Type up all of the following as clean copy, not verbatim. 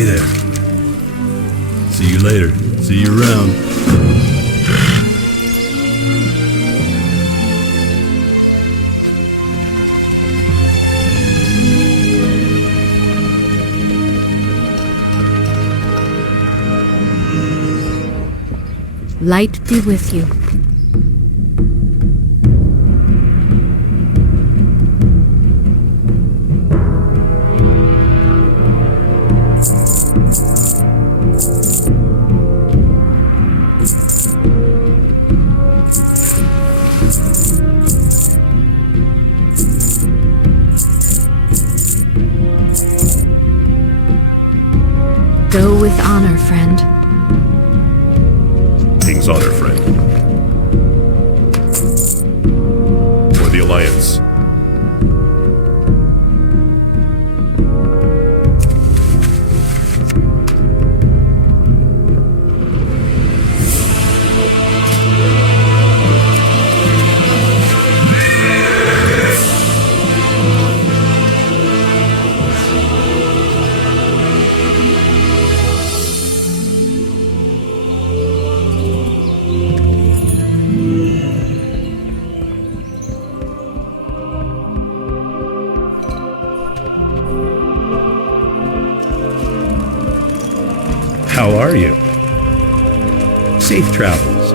Hey there. See you later. See you around. Light be with you. Go with honor, friend. King's honor, friend. For the Alliance. How are you? Safe travels.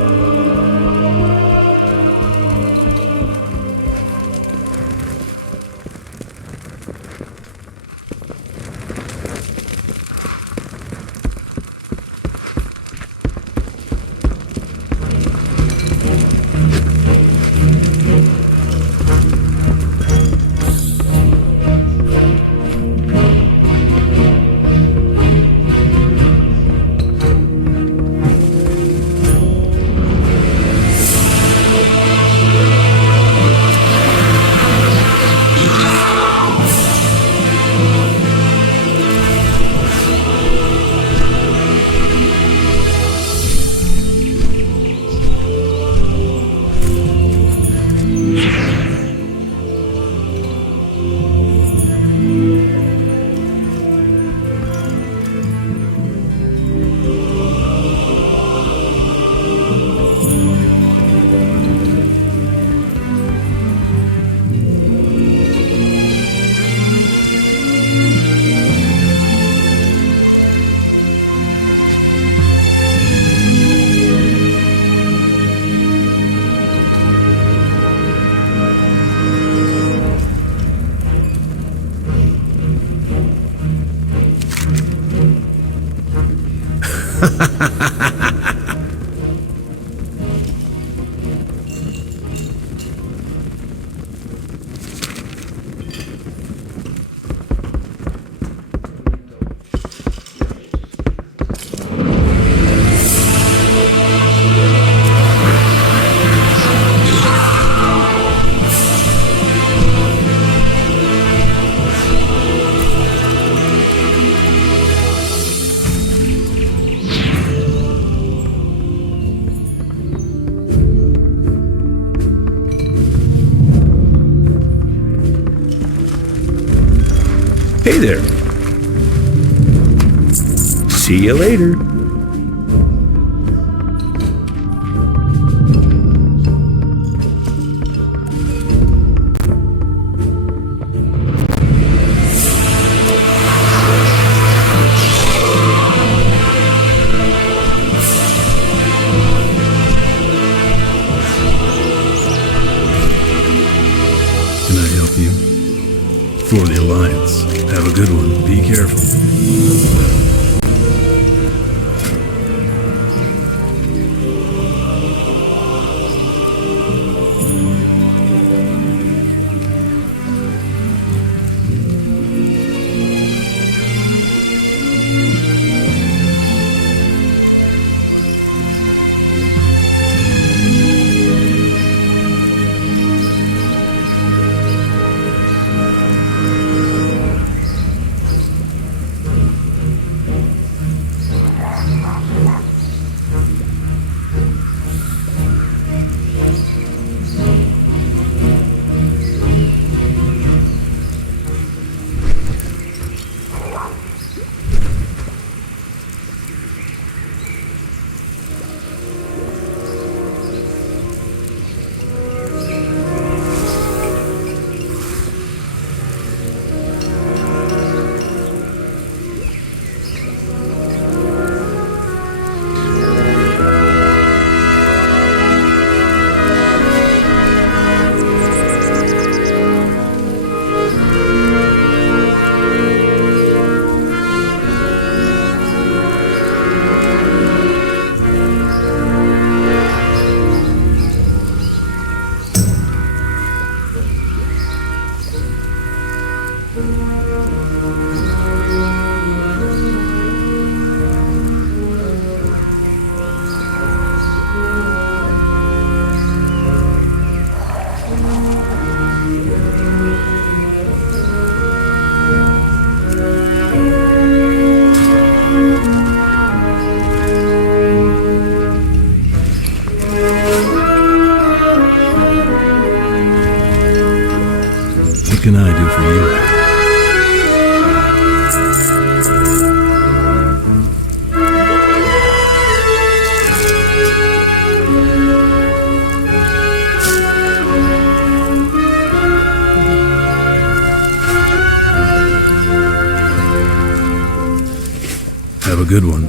Hey there. See you later. Can I help you? For the Alliance. Have a good one. Be careful. Have a good one.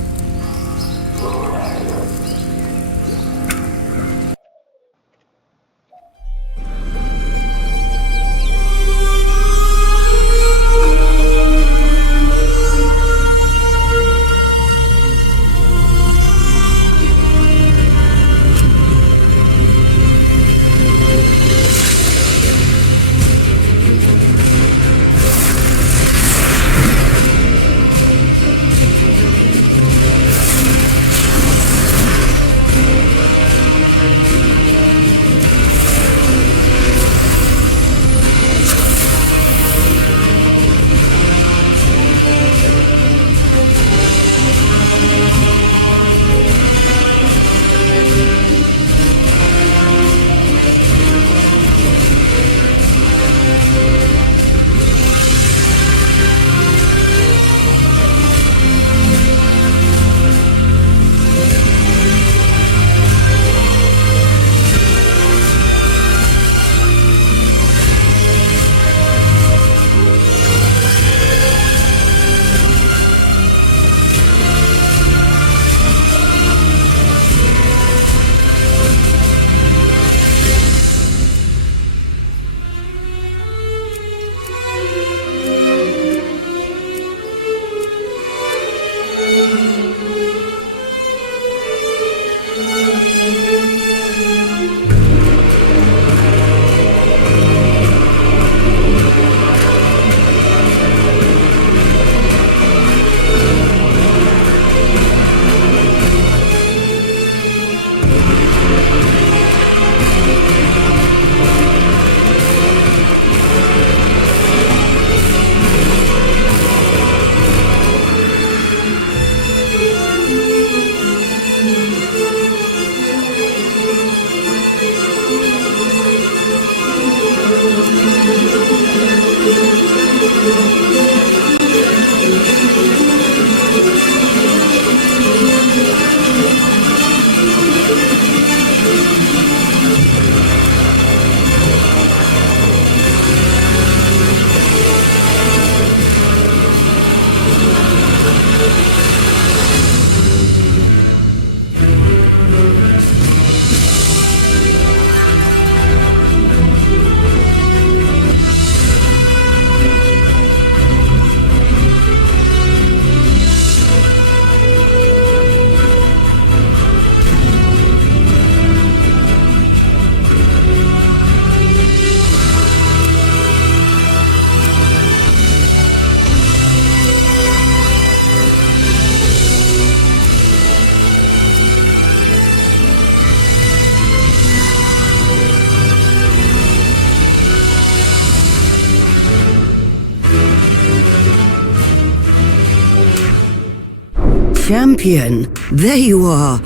Champion, there you are.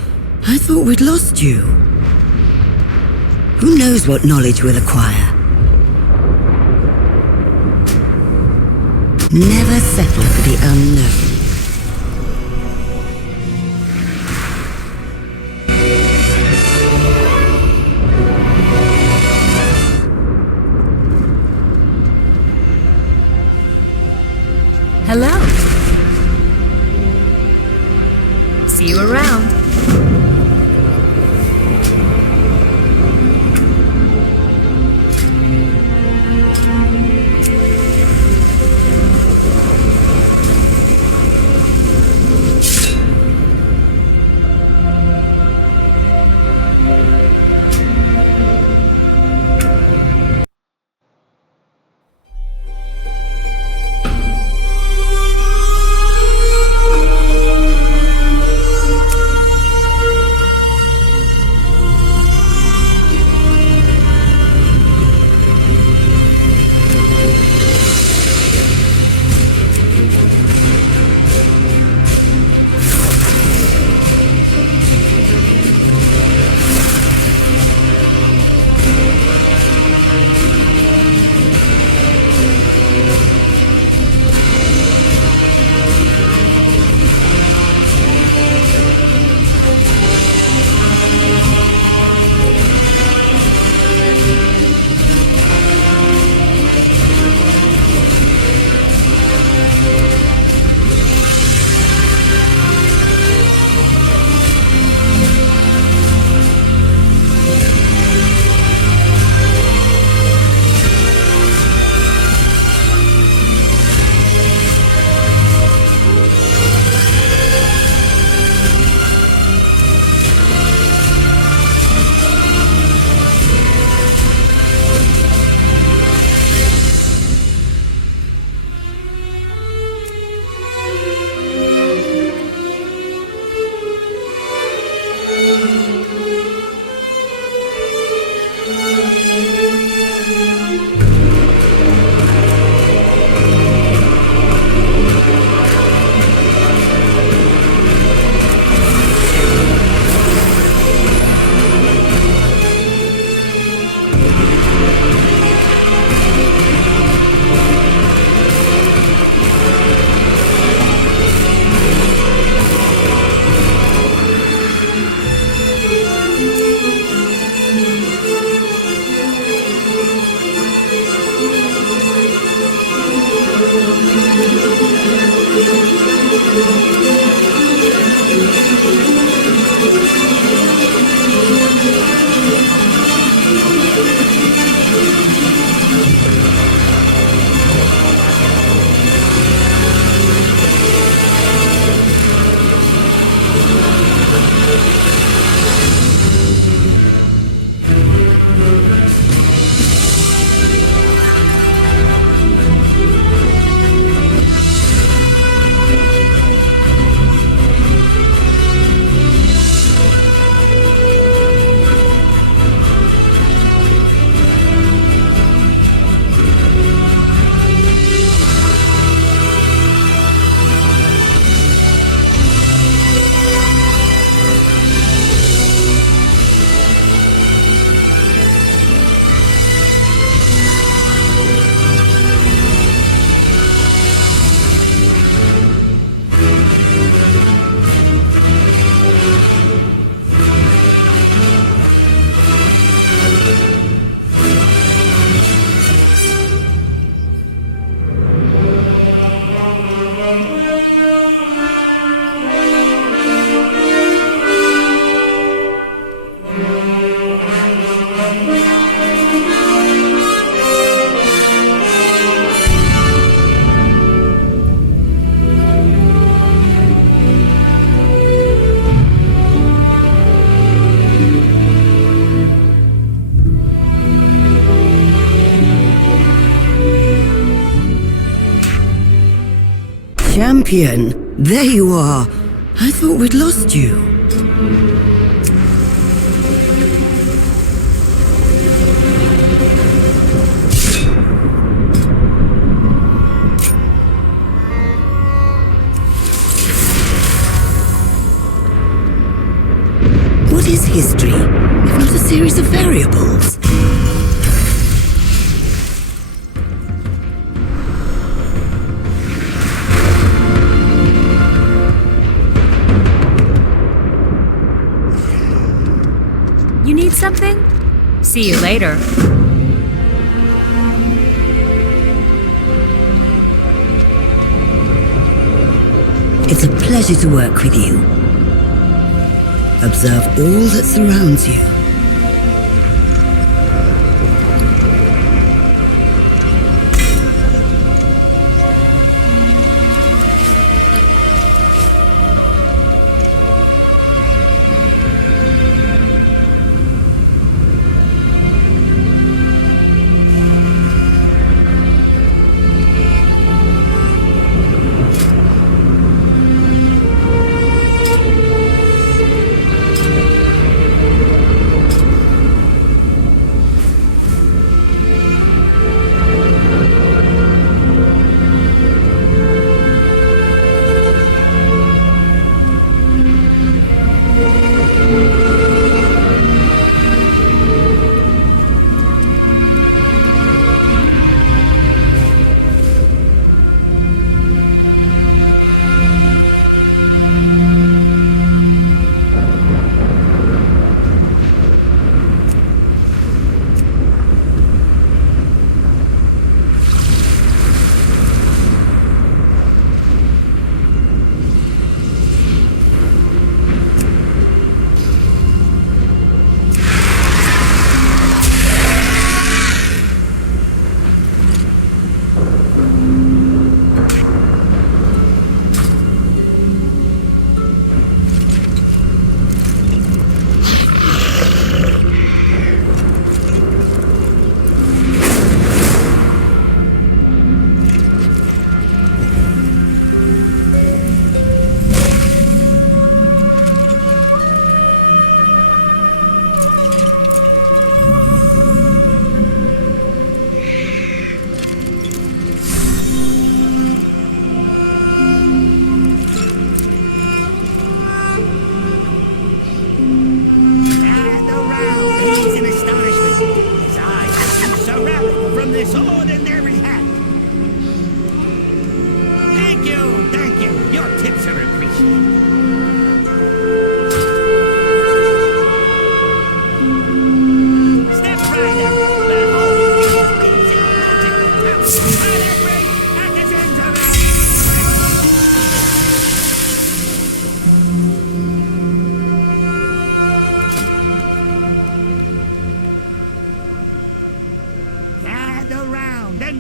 I thought we'd lost you. Who knows what knowledge we'll acquire? Never settle for the unknown. Hello. See you around. Champion, there you are. I thought we'd lost you. What is history, if not a series of variables? You need something? See you later. It's a pleasure to work with you. Observe all that surrounds you.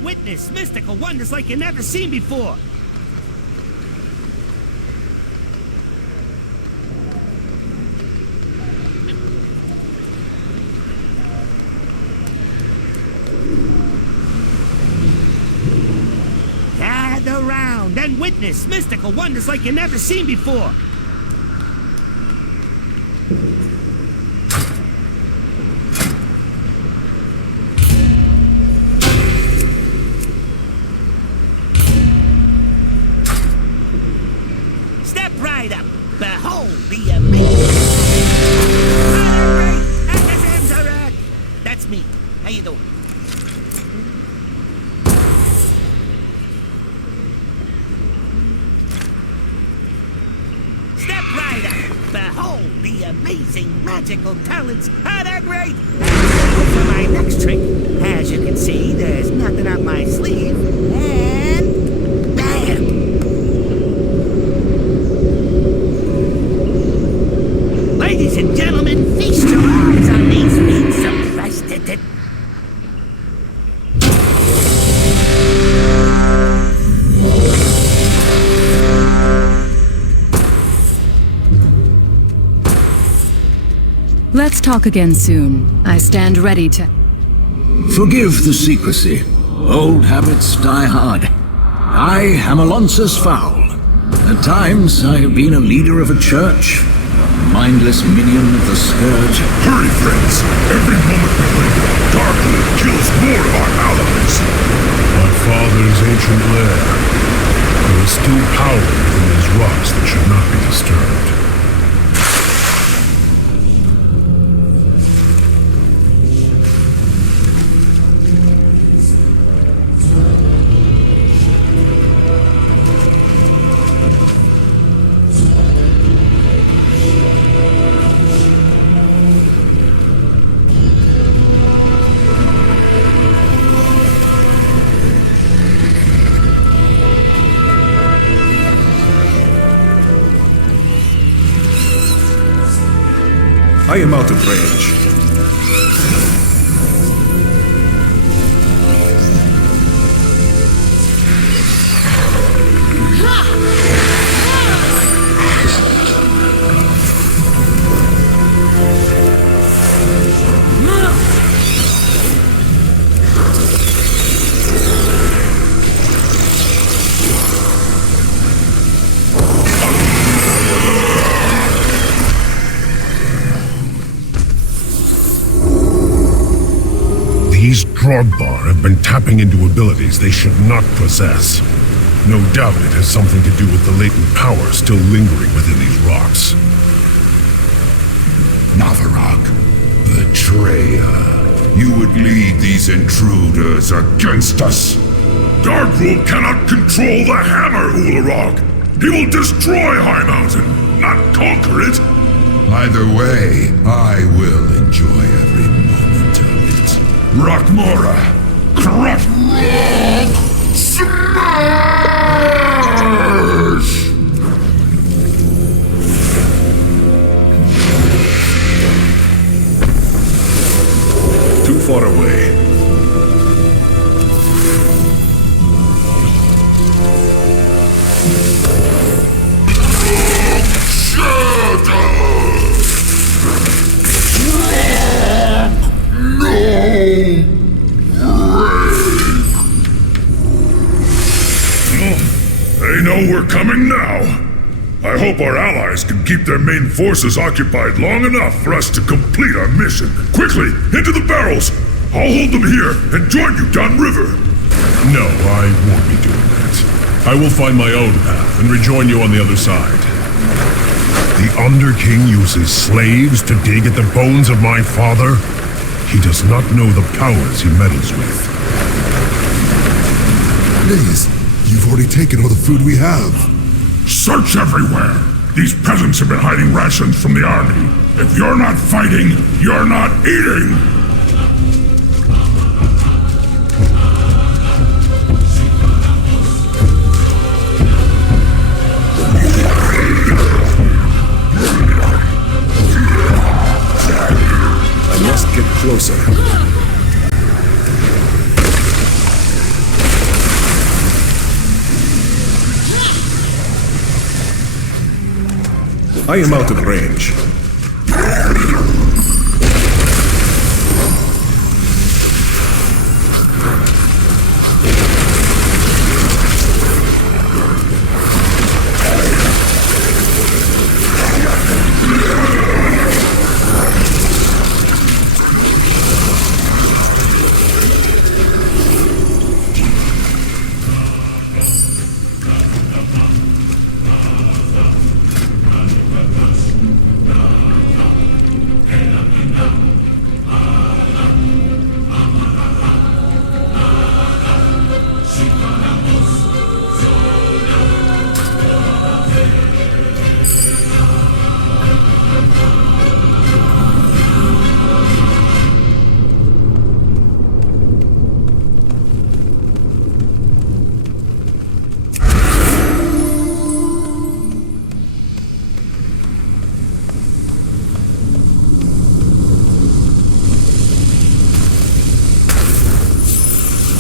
Witness mystical wonders like you never seen before. Gather round and witness mystical wonders like you never seen before. Right up. Behold the amazing. That's me. How you doing? Step right up. Behold the amazing magical talents of the great. For my next trick, as you can see, there's nothing up my sleeve, and bam! Ladies and gentlemen, feast your eyes on these meat suppressed. Let's talk again soon. I stand ready to... Forgive the secrecy. Old habits die hard. I am Alonsus Fowl. At times, I have been a leader of a church, a mindless minion of the Scourge. Hurry, friends! Every moment we wait, Darkwood kills more of our allies! My father's ancient lair. There is still power within these rocks that should not be disturbed. I am out of range. These Drogbar have been tapping into abilities they should not possess. No doubt it has something to do with the latent power still lingering within these rocks. Navarok, betrayer. You would lead these intruders against us. Darkwood cannot control the hammer, Ularog! He will destroy High Mountain, not conquer it! Either way, I will enjoy every moment of it. Rockmora! Crush! Smash! Too far away. They know we're coming now. I hope our allies can keep their main forces occupied long enough for us to complete our mission. Quickly, into the barrels! I'll hold them here and join you downriver. No, I won't be doing that. I will find my own path and rejoin you on the other side. The Underking uses slaves to dig at the bones of my father? He does not know the powers he meddles with. Please, you've already taken all the food we have. Search everywhere! These peasants have been hiding rations from the army. If you're not fighting, you're not eating! I must get closer. I am out of range.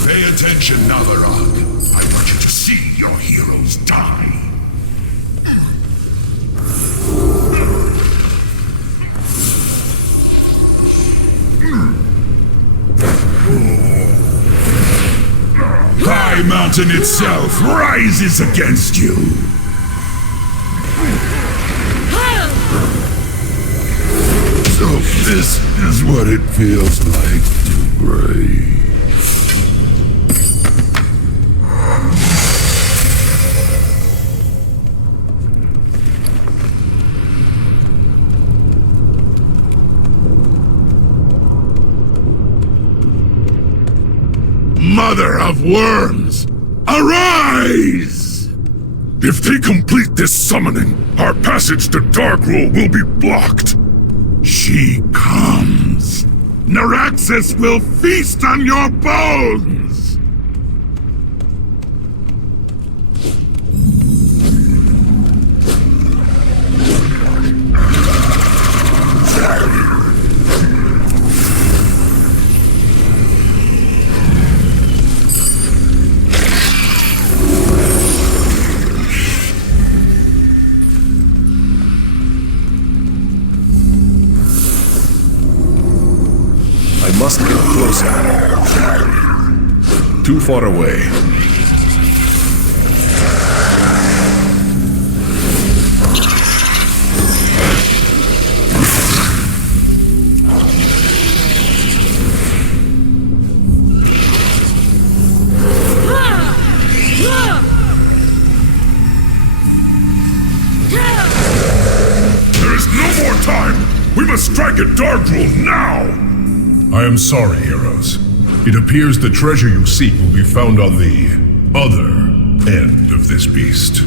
Pay attention, Navarok. I want you to see your heroes die. High Mountain itself rises against you. This is what it feels like to break. Mother of worms, arise! If they complete this summoning, our passage to Darkroll will be blocked. She comes. Naraxis will feast on your bones! I must get closer. Too far away. There is no more time! We must strike at Darkroll now! I am sorry, heroes. It appears the treasure you seek will be found on the other end of this beast.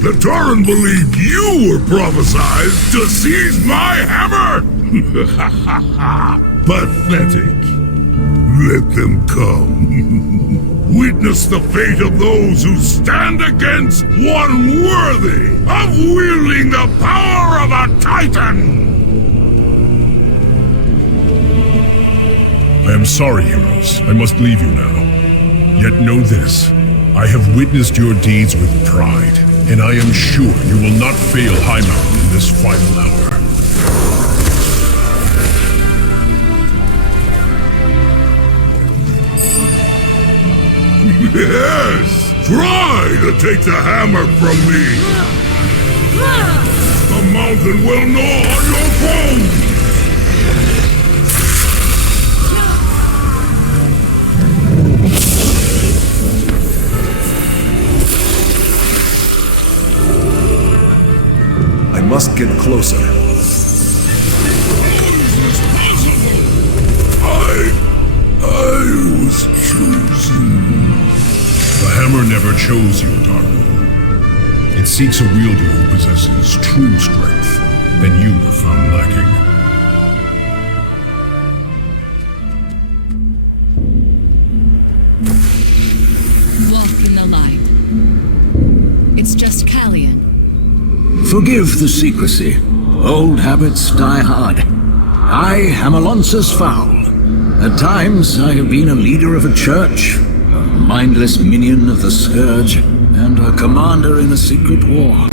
The Tauren believed you were prophesized to seize my hammer! Pathetic. Let them come. Witness the fate of those who stand against one worthy of wielding the power of a Titan! I am sorry, heroes. I must leave you now. Yet know this. I have witnessed your deeds with pride, and I am sure you will not fail High Mountain in this final hour. Yes! Try to take the hammer from me! The mountain will gnaw on your bones! I must get closer. I was chosen. The hammer never chose you, Darkroll. It seeks a wielder who possesses true strength, and you were found lacking. Walk in the light. It's just Callian. Forgive the secrecy. Old habits die hard. I am Alonsus Foul. At times, I have been a leader of a church, a mindless minion of the Scourge, and a commander in a secret war.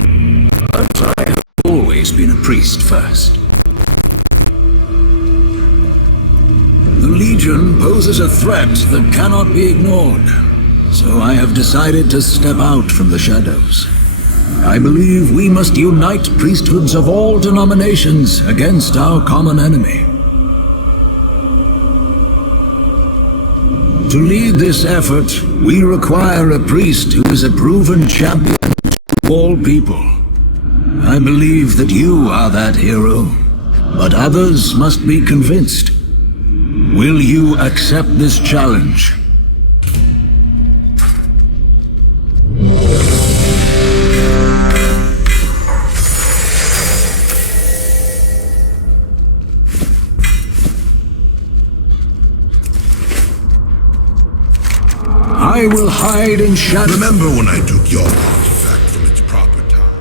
But I have always been a priest first. The Legion poses a threat that cannot be ignored, so I have decided to step out from the shadows. I believe we must unite priesthoods of all denominations against our common enemy. To lead this effort, we require a priest who is a proven champion to all people. I believe that you are that hero, but others must be convinced. Will you accept this challenge? I will hide in shadow. Remember when I took your artifact from its proper time?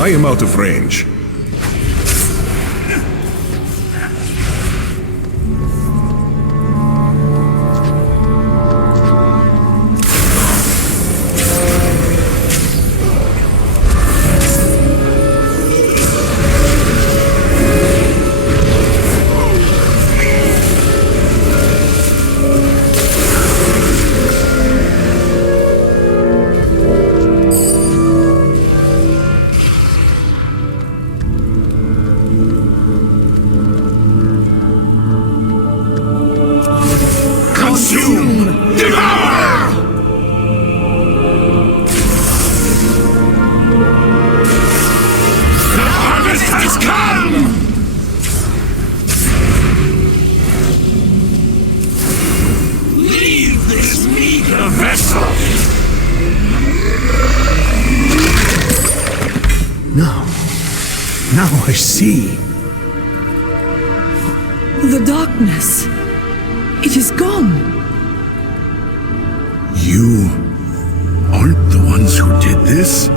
I am out of range. Now I see. The darkness. It is gone. You aren't the ones who did this?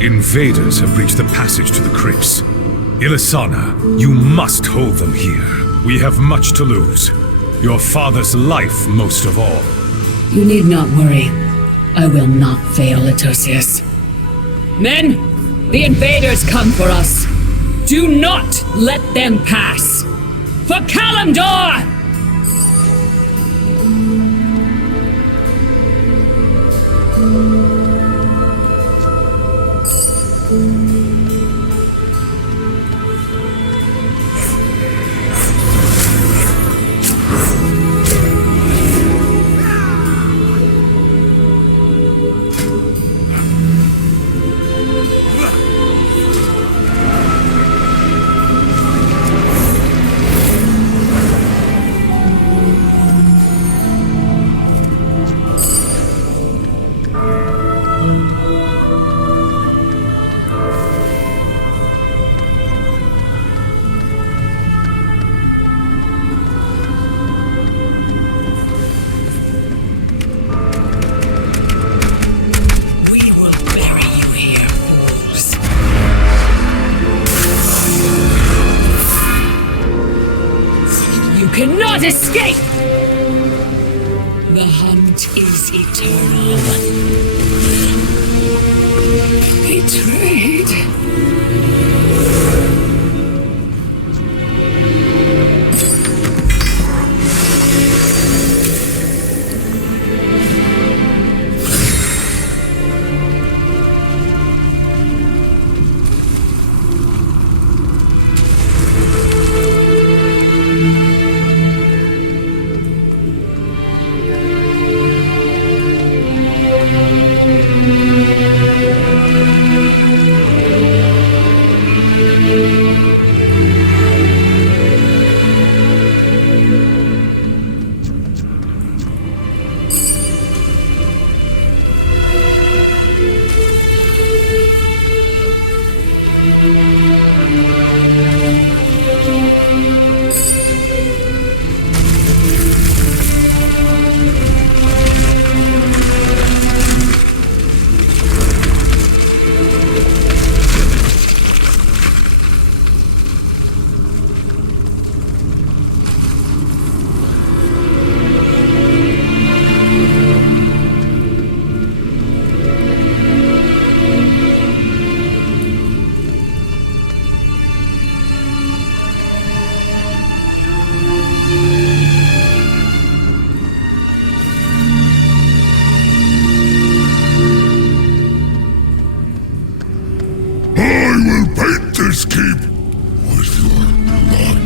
Invaders have breached the passage to the crypts. Ilisana, you must hold them here. We have much to lose. Your father's life most of all. You need not worry. I will not fail, Atosius. Men, the invaders come for us. Do not let them pass. For Kalimdor! Cannot escape! The hunt is eternal. Betrayed. This keep with your blood.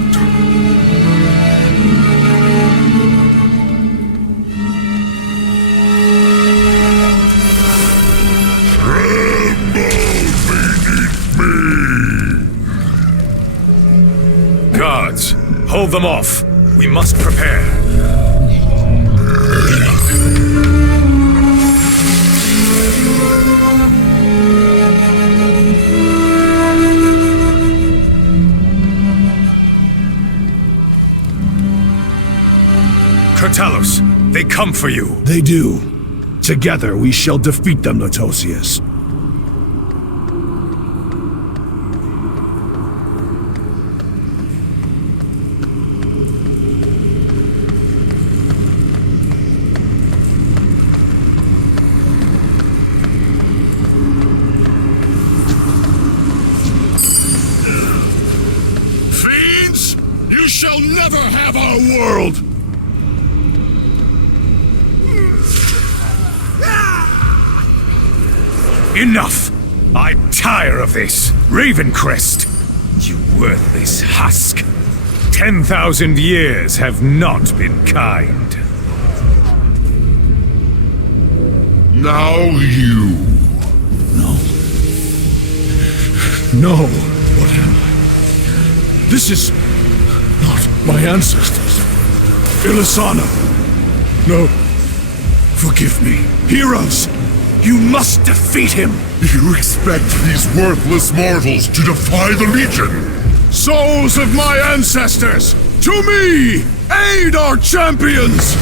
Tremble beneath me! Guards, hold them off. We must prepare. Talos, they come for you. They do. Together we shall defeat them, Latosius. Fiends! You shall never have our world! Enough! I tire of this! Ravencrest! You worthless husk. 10,000 years have not been kind. Now you. No. What am I? This is not my ancestors. Ilisana. No. Forgive me. Heroes! You must defeat him! You expect these worthless mortals to defy the Legion? Souls of my ancestors! To me! Aid our champions!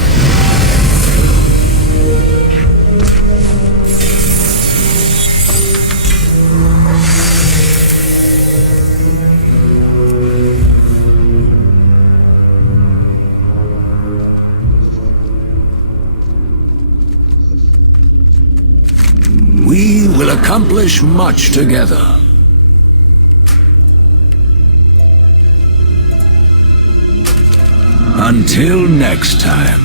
We will accomplish much together. Until next time.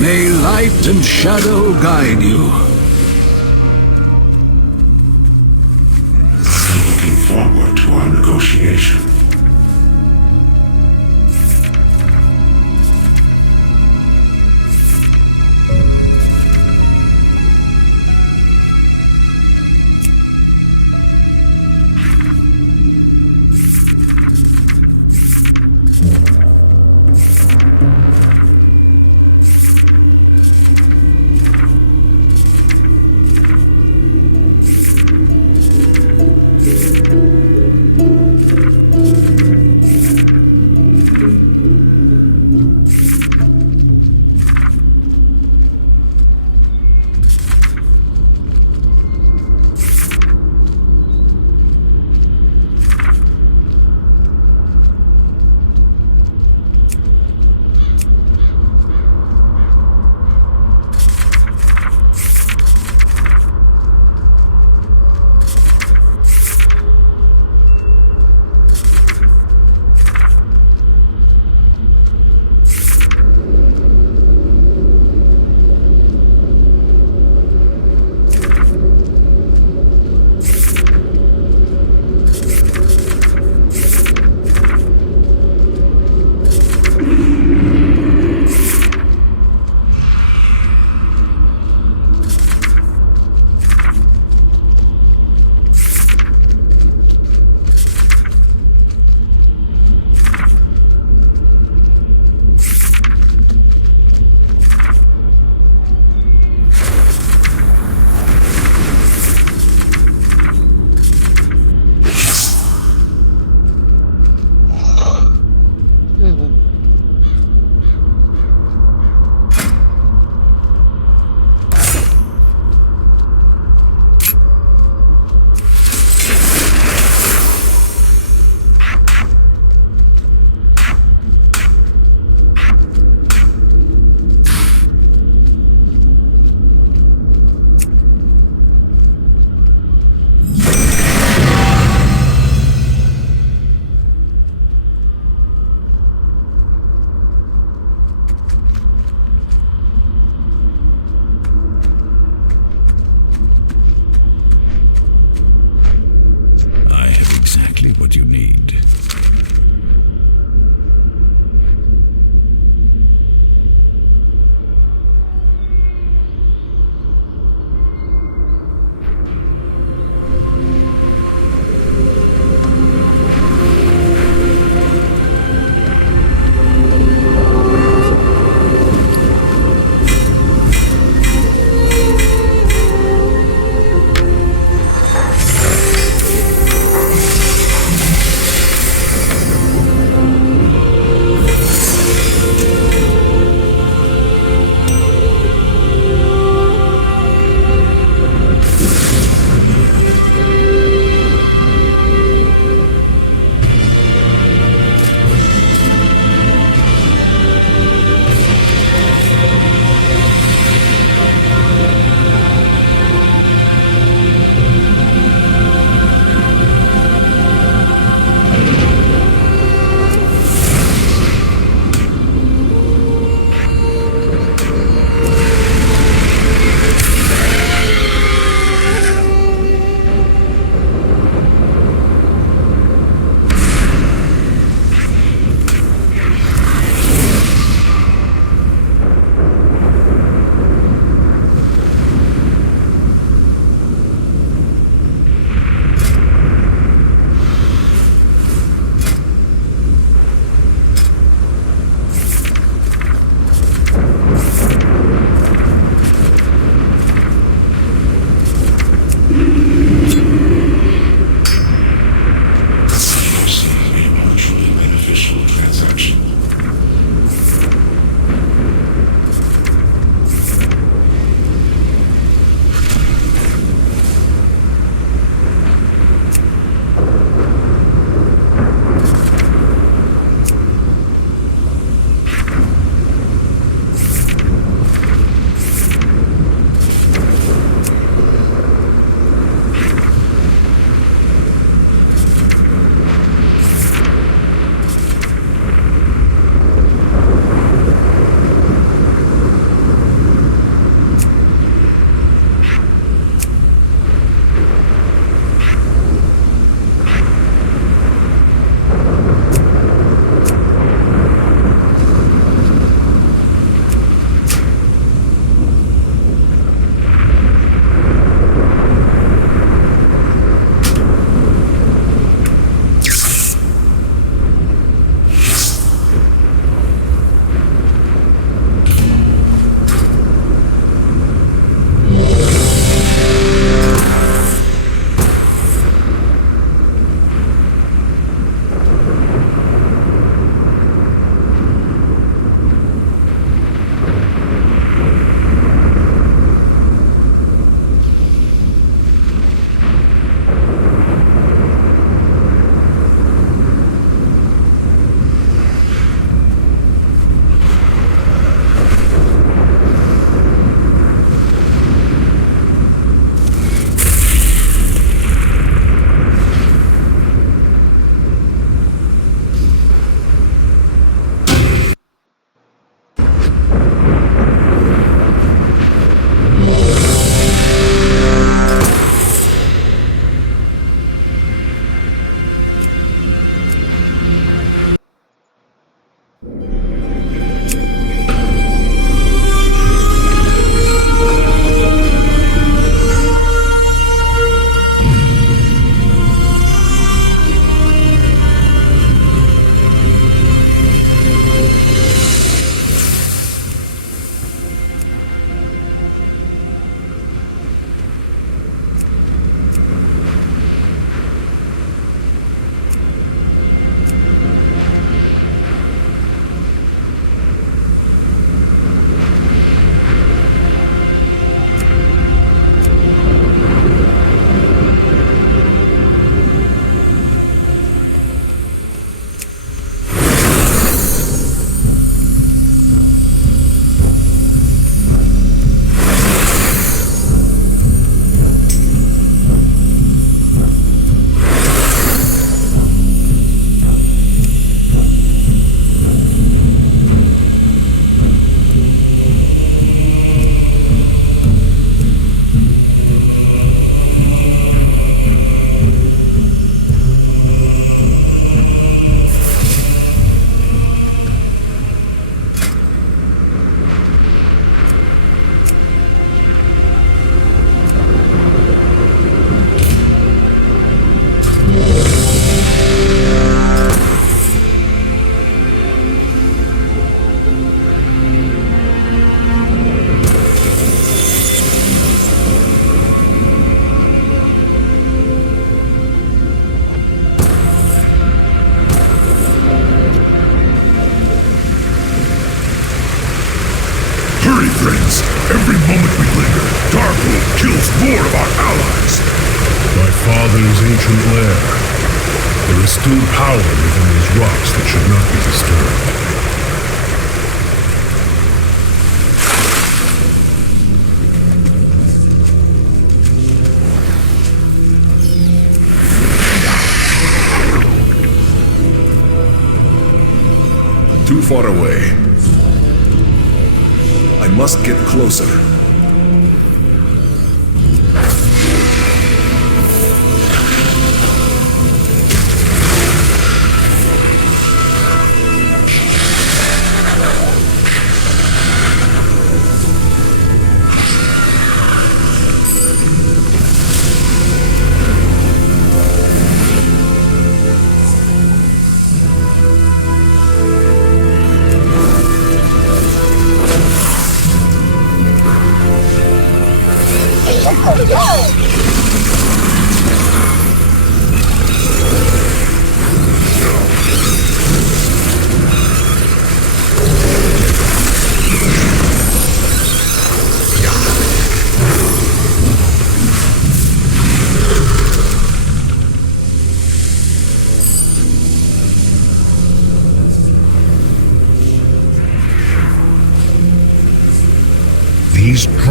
May light and shadow guide you. I'm looking forward to our negotiation. What you need. Every moment we linger, Darkwood kills more of our allies. My father's ancient lair. There is still power within these rocks that should not be disturbed. Too far away. I must get closer.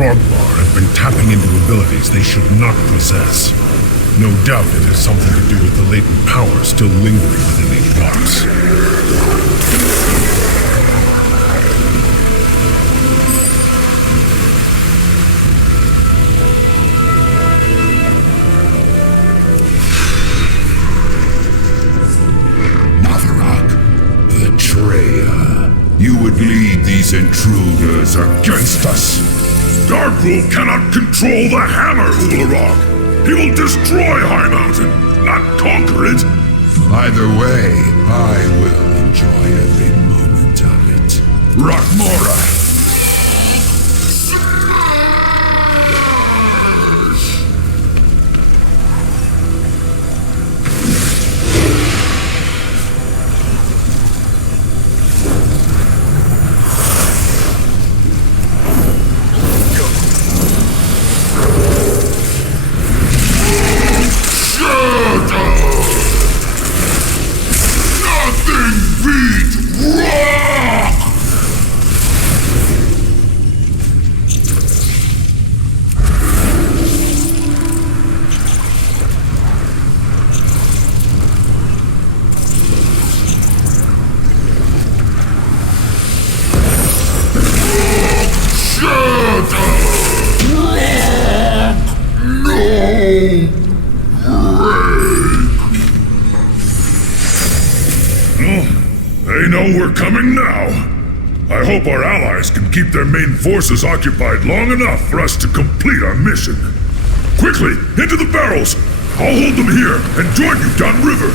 Krogbar have been tapping into abilities they should not possess. No doubt it has something to do with the latent power still lingering within these rocks. You would lead these intruders against us. Darkroot cannot control the hammer, Ularog. He will destroy High Mountain, not conquer it. Either way, I will enjoy every moment of it. Rockmora! They know we're coming now. I hope our allies can keep their main forces occupied long enough for us to complete our mission. Quickly, into the barrels! I'll hold them here and join you downriver.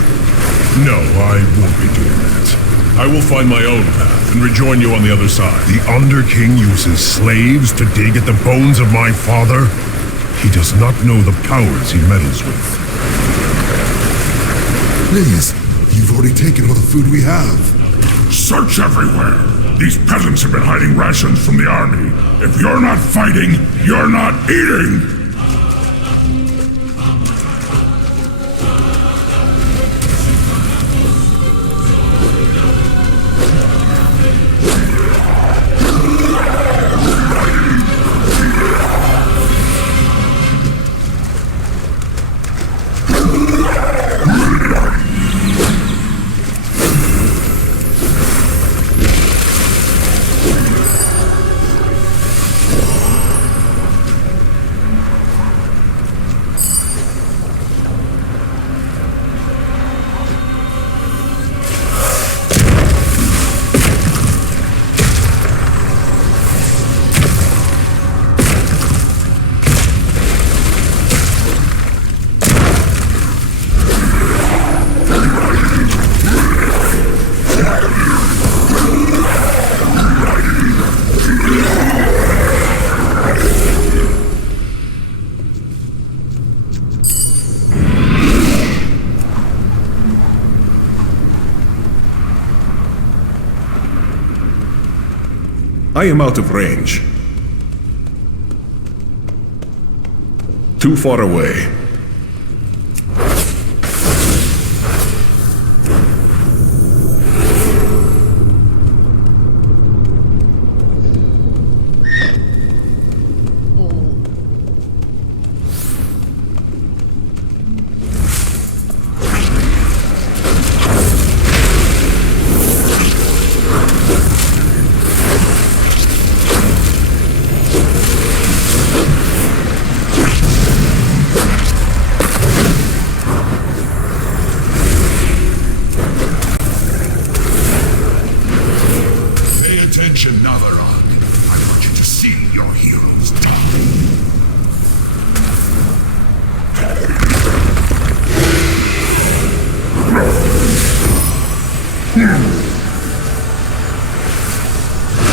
No, I won't be doing that. I will find my own path and rejoin you on the other side. The Underking uses slaves to dig at the bones of my father? He does not know the powers he meddles with. Please, you've already taken all the food we have. Search everywhere. These peasants have been hiding rations from the army. If you're not fighting, you're not eating! I am out of range. Too far away.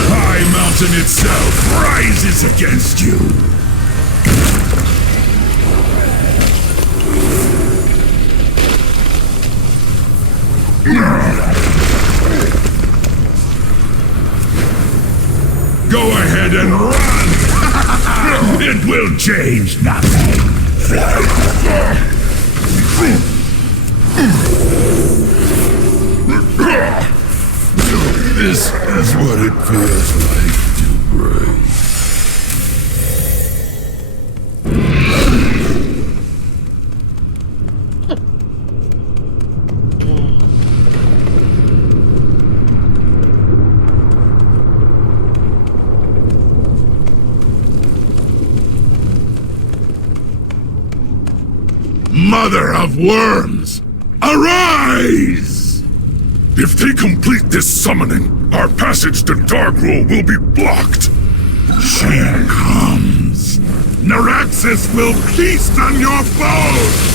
High Mountain itself rises against you! Go ahead and run! It will change nothing! This is what it feels like to break. Mother of worms, arise! If they complete this summoning, our passage to Dargrul will be blocked. She comes. Naraxis will feast on your foes!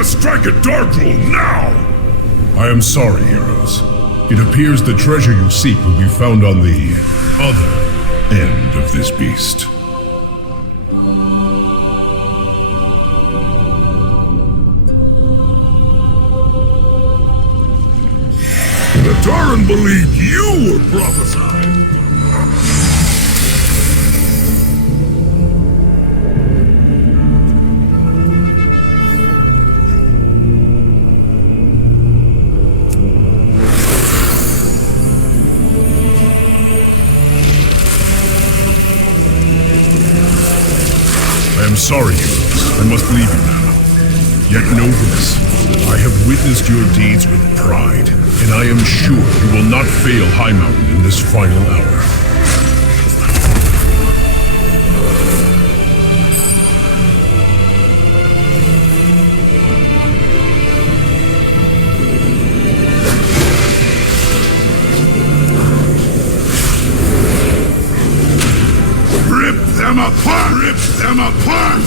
Strike at Dargrul now! I am sorry, heroes. It appears the treasure you seek will be found on the other end of this beast. The Tauren believed you were prophesied. I am sorry, heroes. I must leave you now. Yet know this. I have witnessed your deeds with pride, and I am sure you will not fail High Mountain in this final hour. Rip them apart! Rip them apart!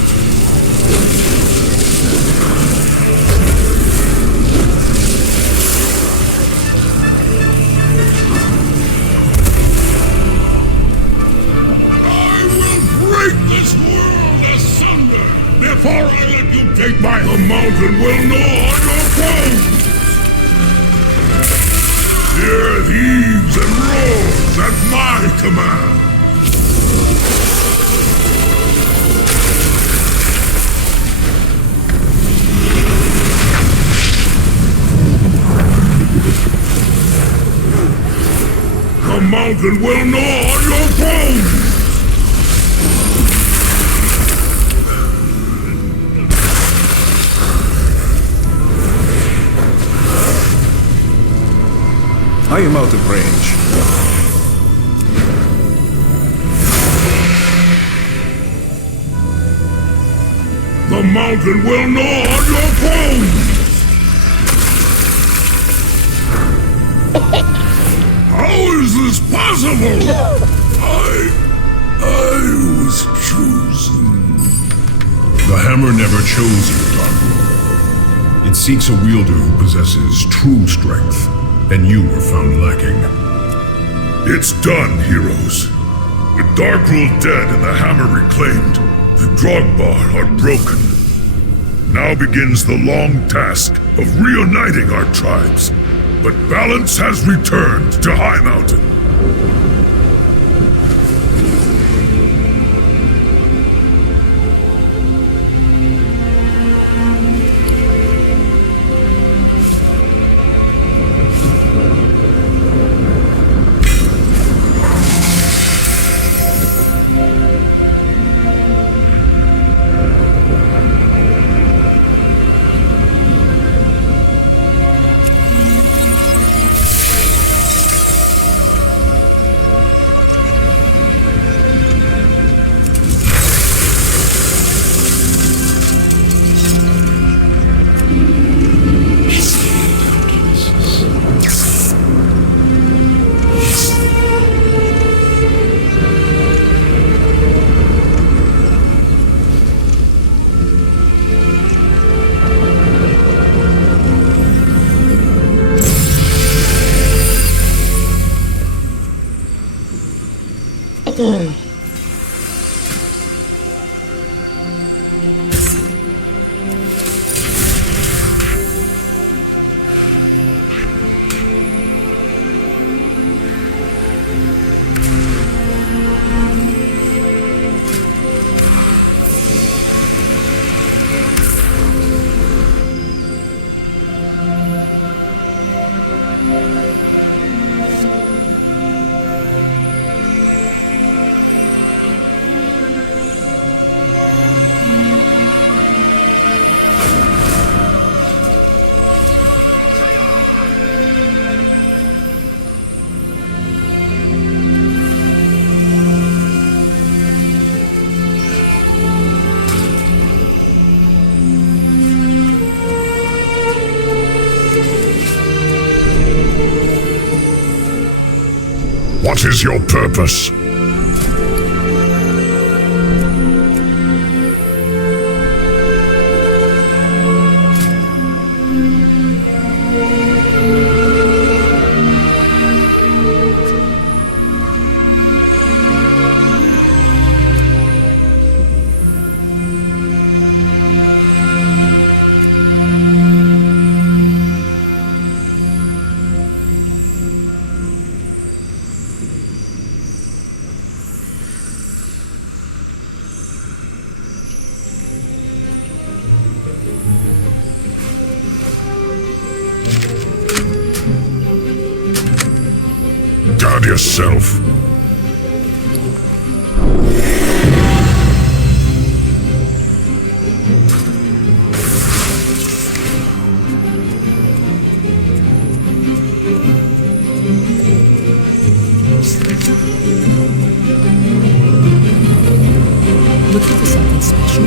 I will break this world asunder before I let you take my... The mountain will gnaw on your bones! The earth heaves and roars at my command! The mountain will gnaw on your bones! I am out of range. The mountain will gnaw on your bones! How is this possible? I was chosen. The hammer never chose you, Dargrul. It seeks a wielder who possesses true strength, and you were found lacking. It's done, heroes. With Dargrul dead and the hammer reclaimed, the Drogbar are broken. Now begins the long task of reuniting our tribes. But balance has returned to High Mountain. What is your purpose? Guard yourself. Looking for something special?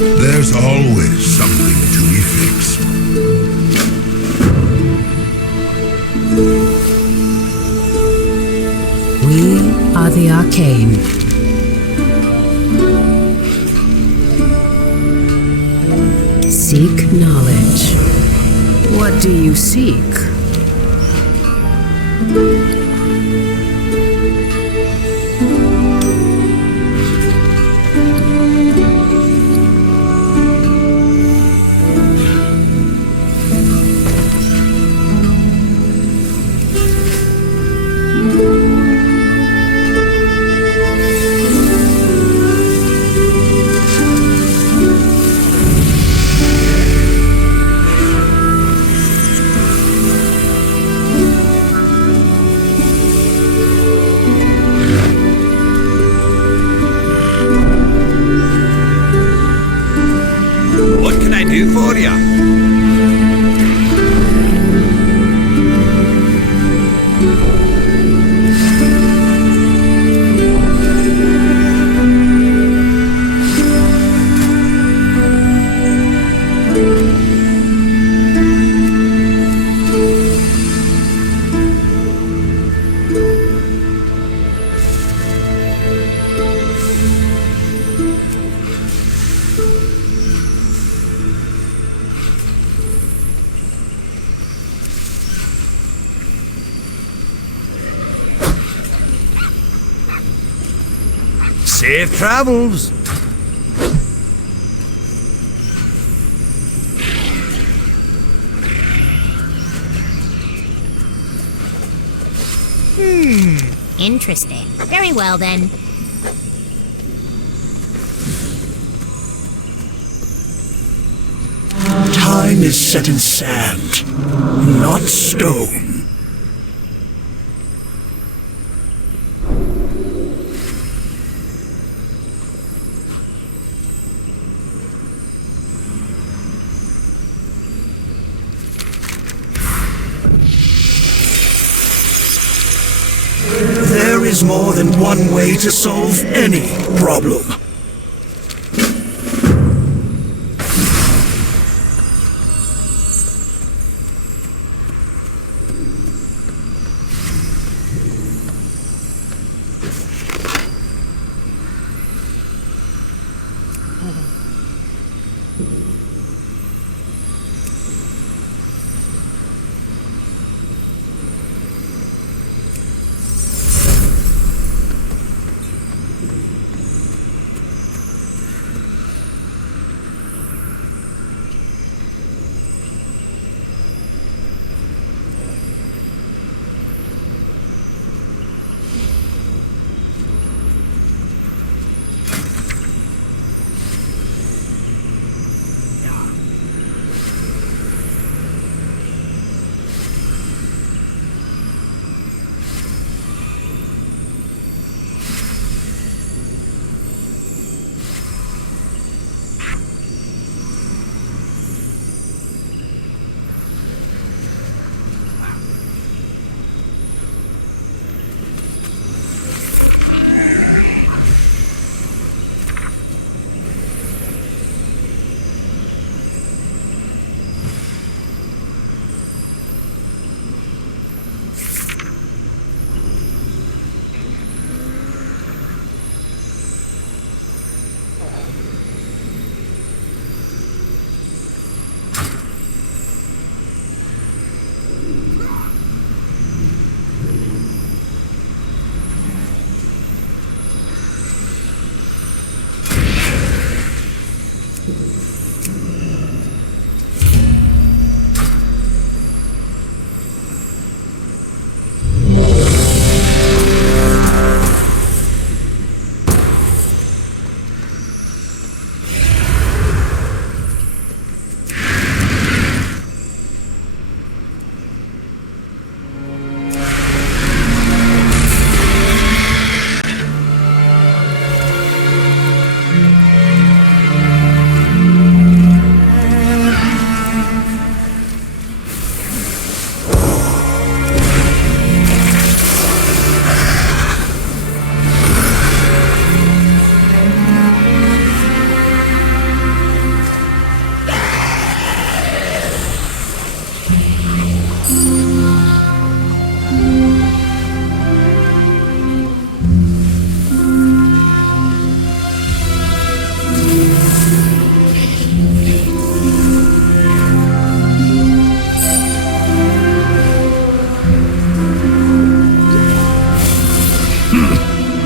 There's always something to be fixed. We are the Arcane. Seek knowledge. What do you seek? What can I do for you? Safe travels. Interesting. Very well then. Time time is set in sand, not stone. There is more than one way to solve any problem.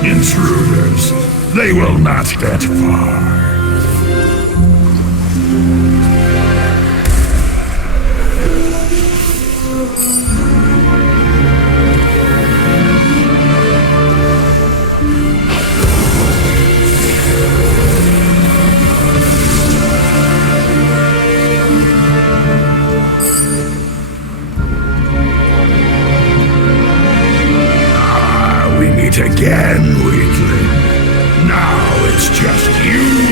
Intruders, they will not get far. Again, weakling. Now it's just you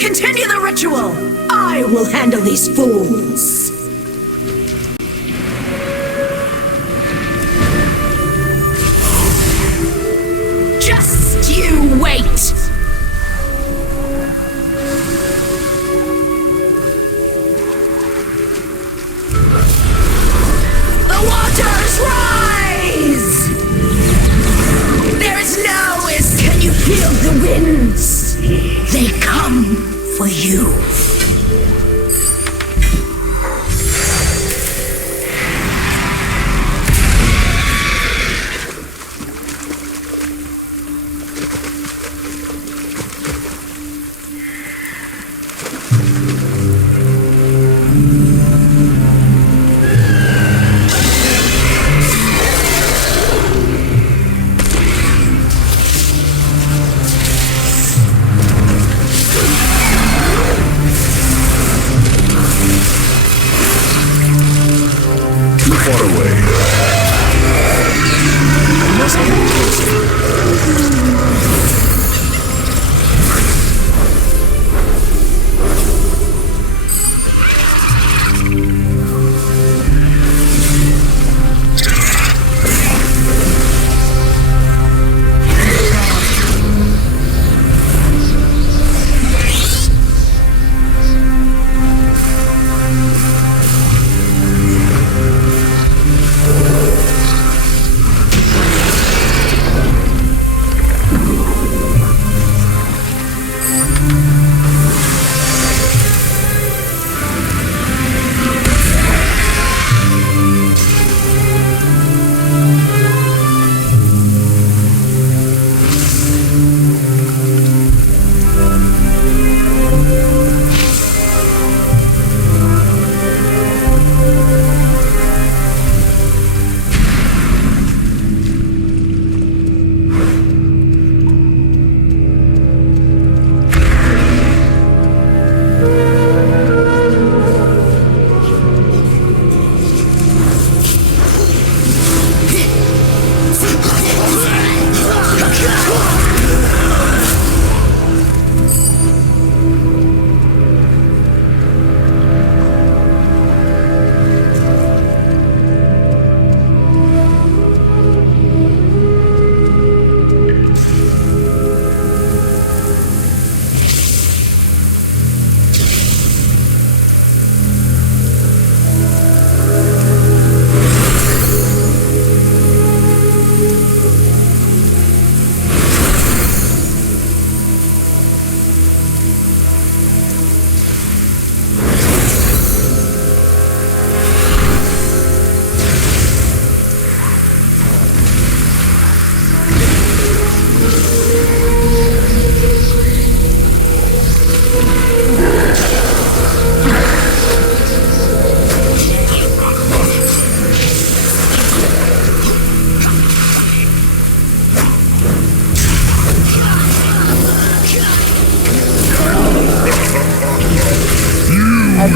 Continue the ritual! I will handle these fools! Just you wait! The waters rise! There is no escape! Can you feel the winds? They come for you.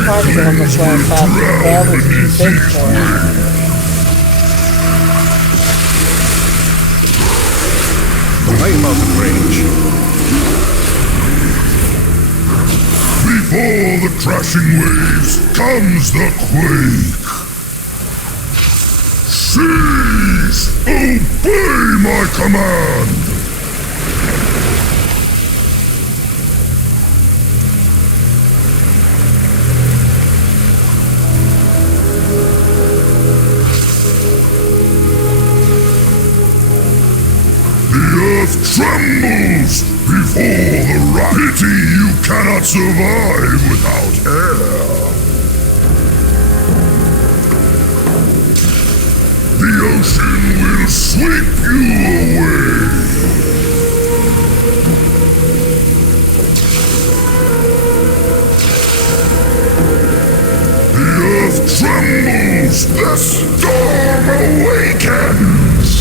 tried to get on this land fast, but that was too big for him. I am out of range. Before the crashing waves comes the quake. Cease! Obey my command! The earth trembles before the pity you cannot survive without air. The ocean will sweep you away. The earth trembles, the storm awakens.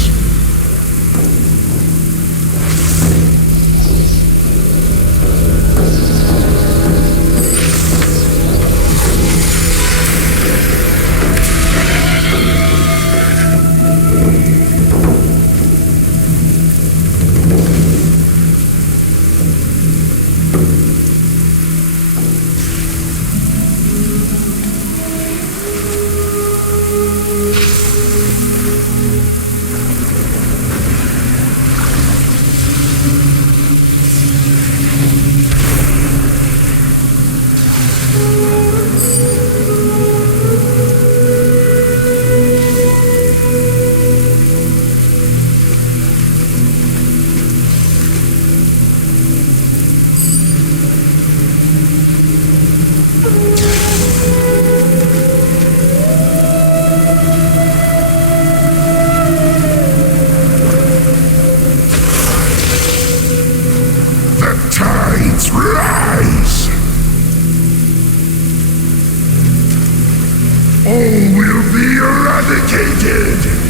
will be eradicated!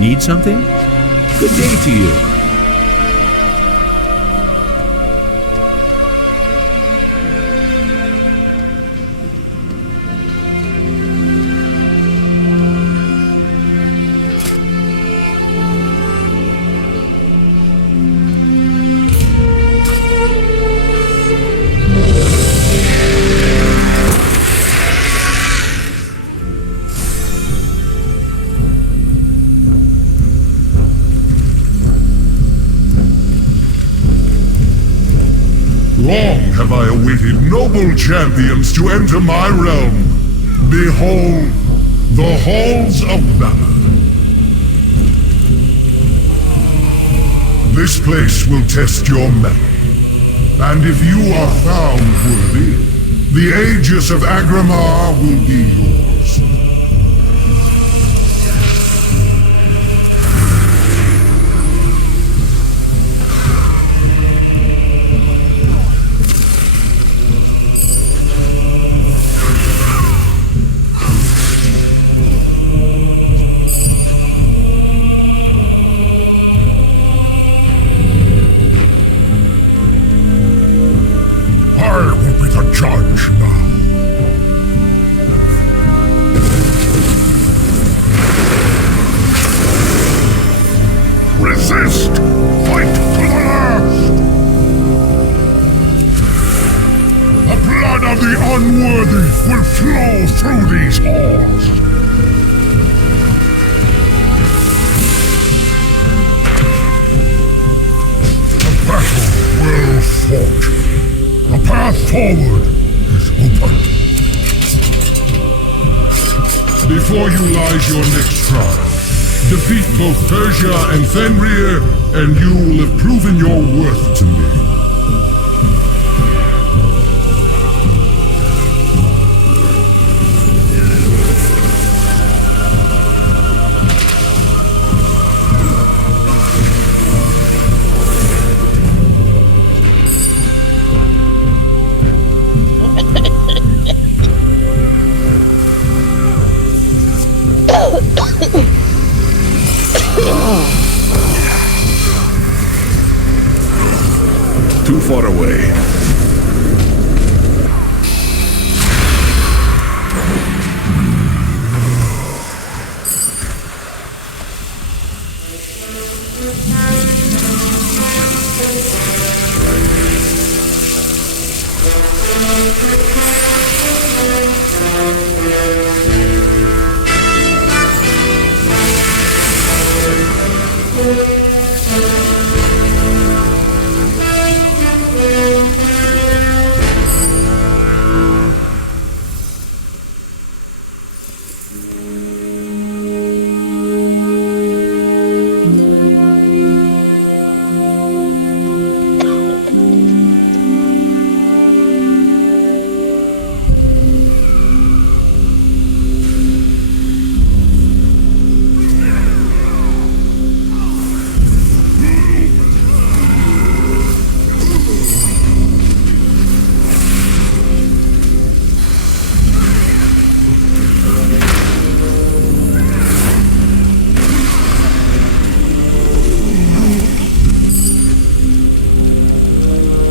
Need something? Good day to you. Long have I awaited noble champions to enter my realm. Behold, the halls of valor. This place will test your mettle. And if you are found worthy, the Aegis of Agramar will be yours. Judge now. Resist! Fight to the last! The blood of the unworthy will flow through these halls. The battle well fought. The path forward is open. Before you lies your next trial. Defeat both Persia and Fenrir, and you will have proven your worth to me. too far away.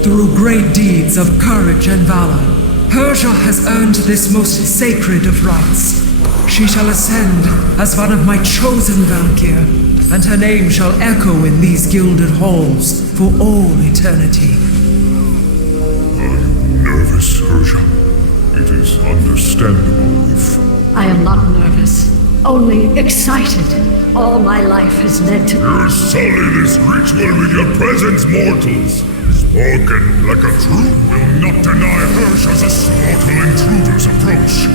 Through great deeds of courage and valor, Persia has earned this most sacred of rites. She shall ascend as one of my chosen Valkyr, and her name shall echo in these gilded halls for all eternity. Are you nervous, Persia? It is understandable if... I am not nervous, only excited. All my life has led to... You sully this ritual with your presence, mortals! Spoken like a true will not deny Persia's slaughter intruder's approach.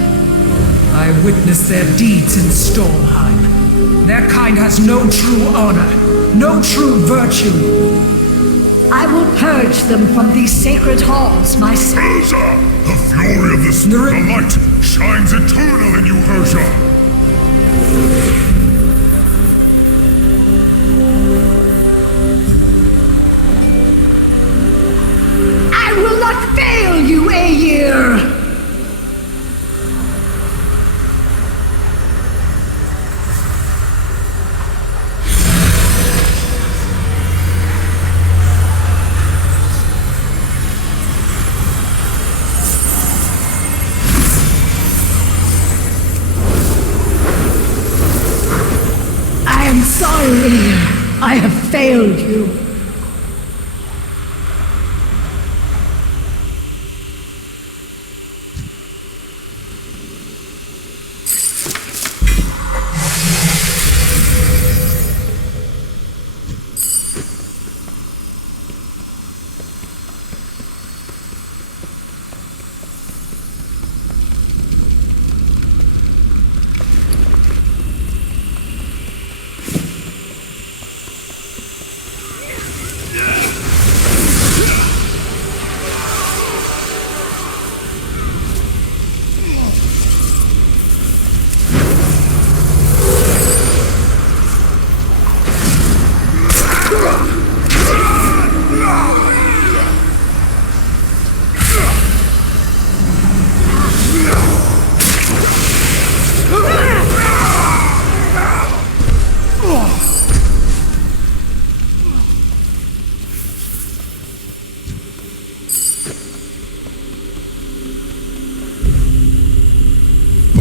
I witnessed their deeds in Stormheim. Their kind has no true honor, no true virtue. I will purge them from these sacred halls myself. Persia! The fury of the light shines eternal in you, Persia! I will not fail you, Aegir! I am sorry, Aegir. I have failed you.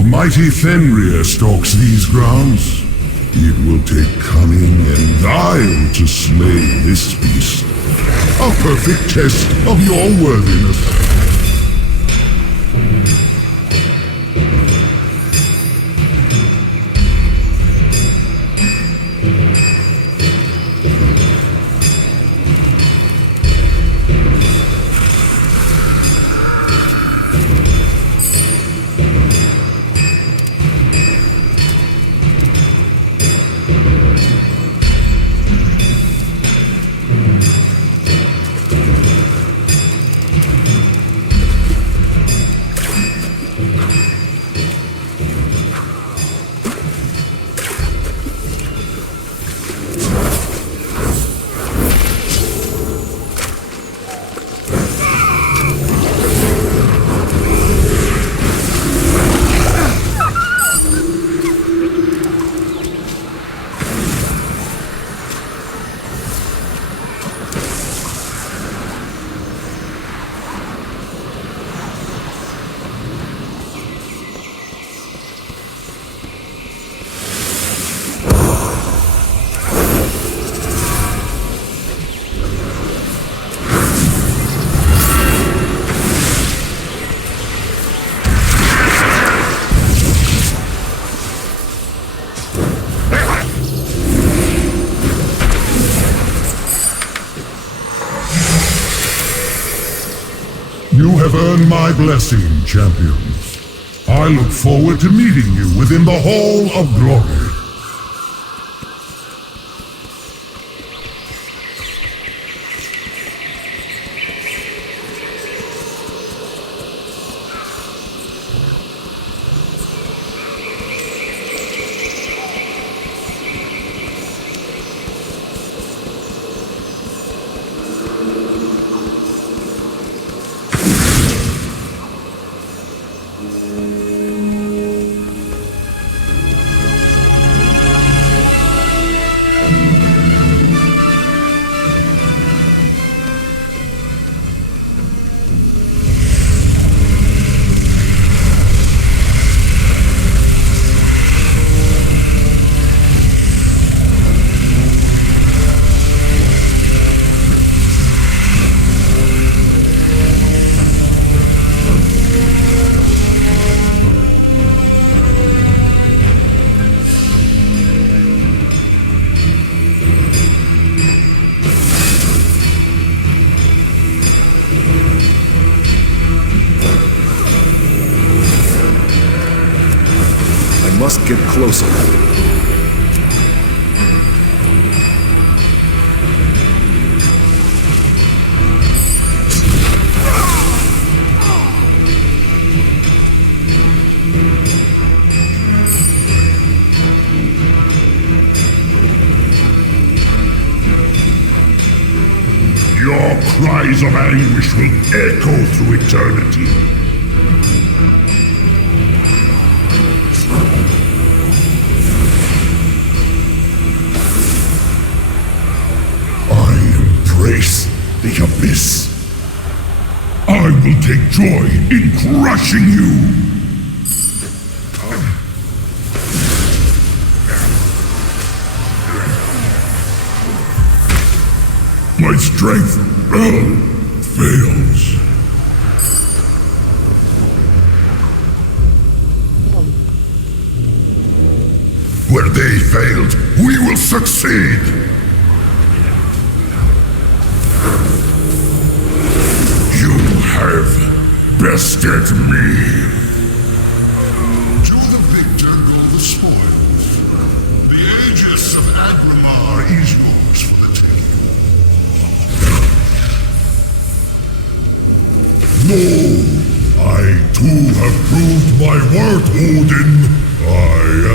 Mighty Fenrir stalks these grounds. It will take cunning and guile to slay this beast. A perfect test of your worthiness. You have earned my blessing, champions. I look forward to meeting you within the Hall of Glory. Must get closer. Your cries of anguish will echo through eternity. The abyss. I will take joy in crushing you. My strength fails. Where they failed, we will succeed. Have bested me. To the victor go the spoils. The Aegis of Agrimar is yours for the taking. No, I too have proved my worth, Odin. I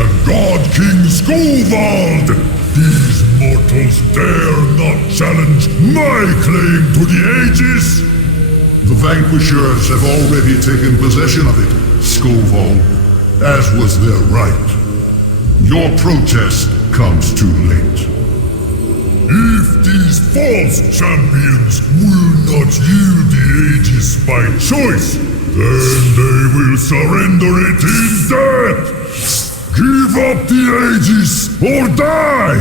am God King Skovald. These mortals dare not challenge my claim to the Aegis. The Vanquishers have already taken possession of it, Skovald, as was their right. Your protest comes too late. If these false champions will not yield the Aegis by choice, then they will surrender it in death! Give up the Aegis or die!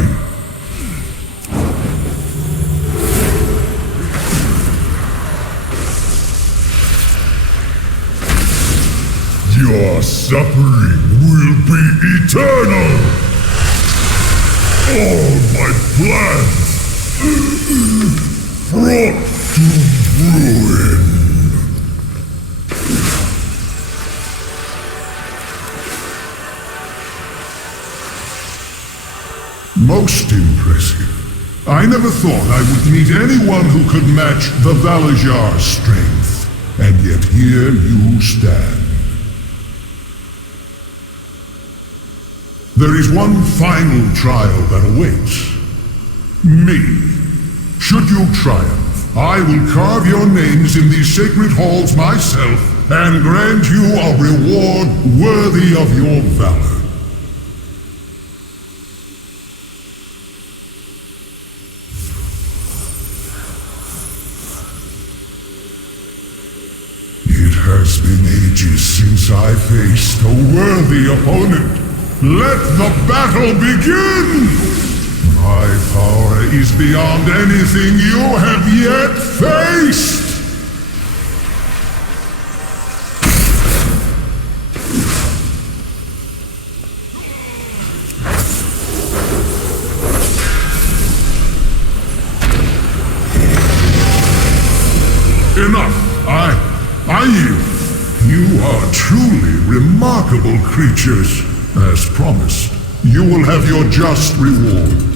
Your suffering will be eternal! All my plans brought to ruin! Most impressive. I never thought I would meet anyone who could match the Valajar's strength. And yet here you stand. There is one final trial that awaits. Me. Should you triumph, I will carve your names in these sacred halls myself and grant you a reward worthy of your valor. It has been ages since I faced a worthy opponent. Let the battle begin! My power is beyond anything you have yet faced! Enough! I yield. You are truly remarkable creatures. As promised, you will have your just reward.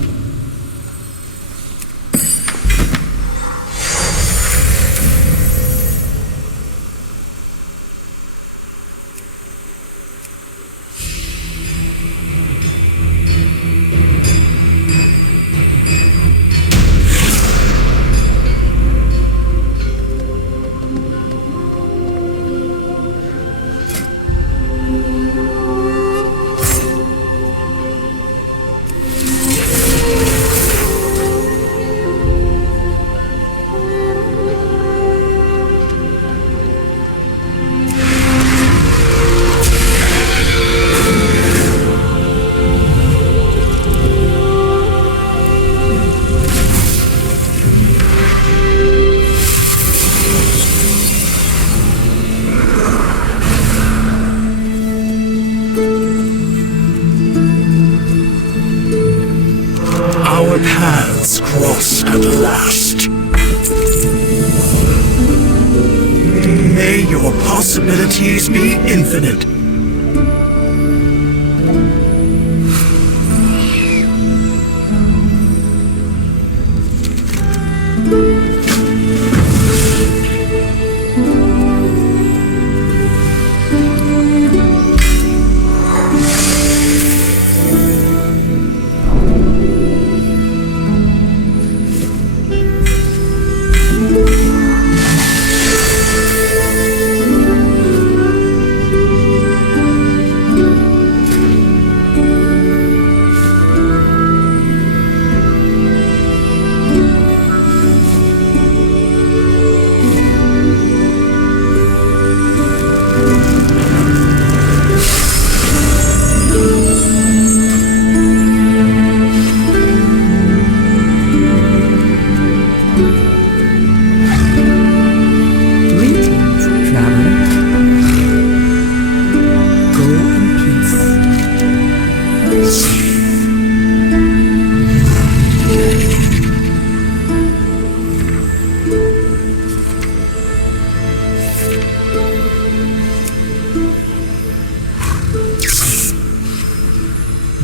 Our paths cross at last. May your possibilities be infinite.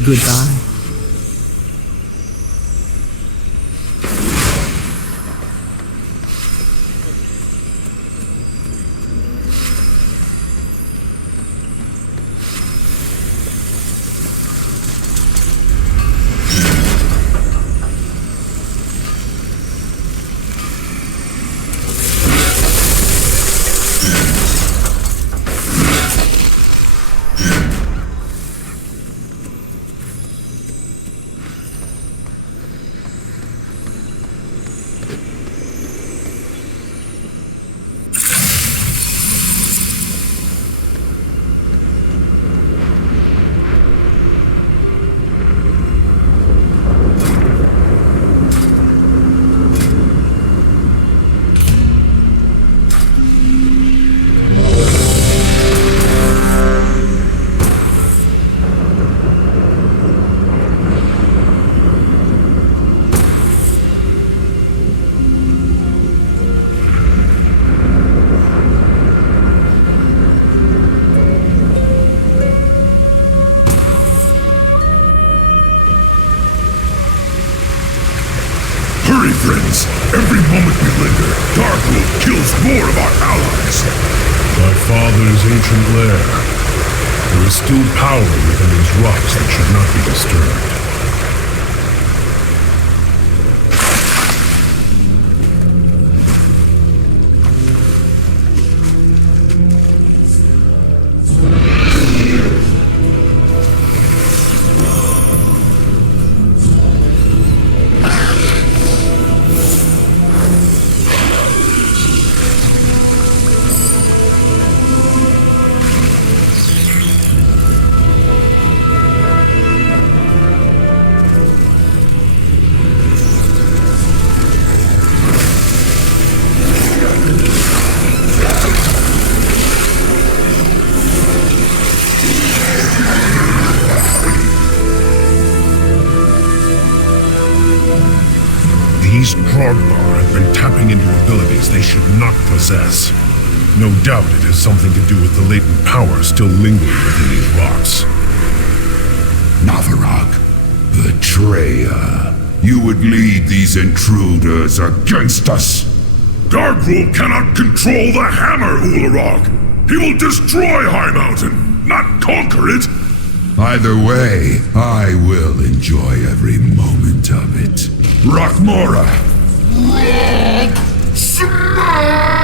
Goodbye. Hurry, friends! Every moment we linger, Darkwood kills more of our allies! My father's ancient lair. There is still power within these rocks that should not be disturbed. These Drogbar have been tapping into abilities they should not possess. No doubt it has something to do with the latent power still lingering within these rocks. Navarok, betrayer. You would lead these intruders against us. Dargrul cannot control the hammer, Ularog. He will destroy High Mountain, not conquer it. Either way, I will enjoy every moment of it. Rockmora! Smash!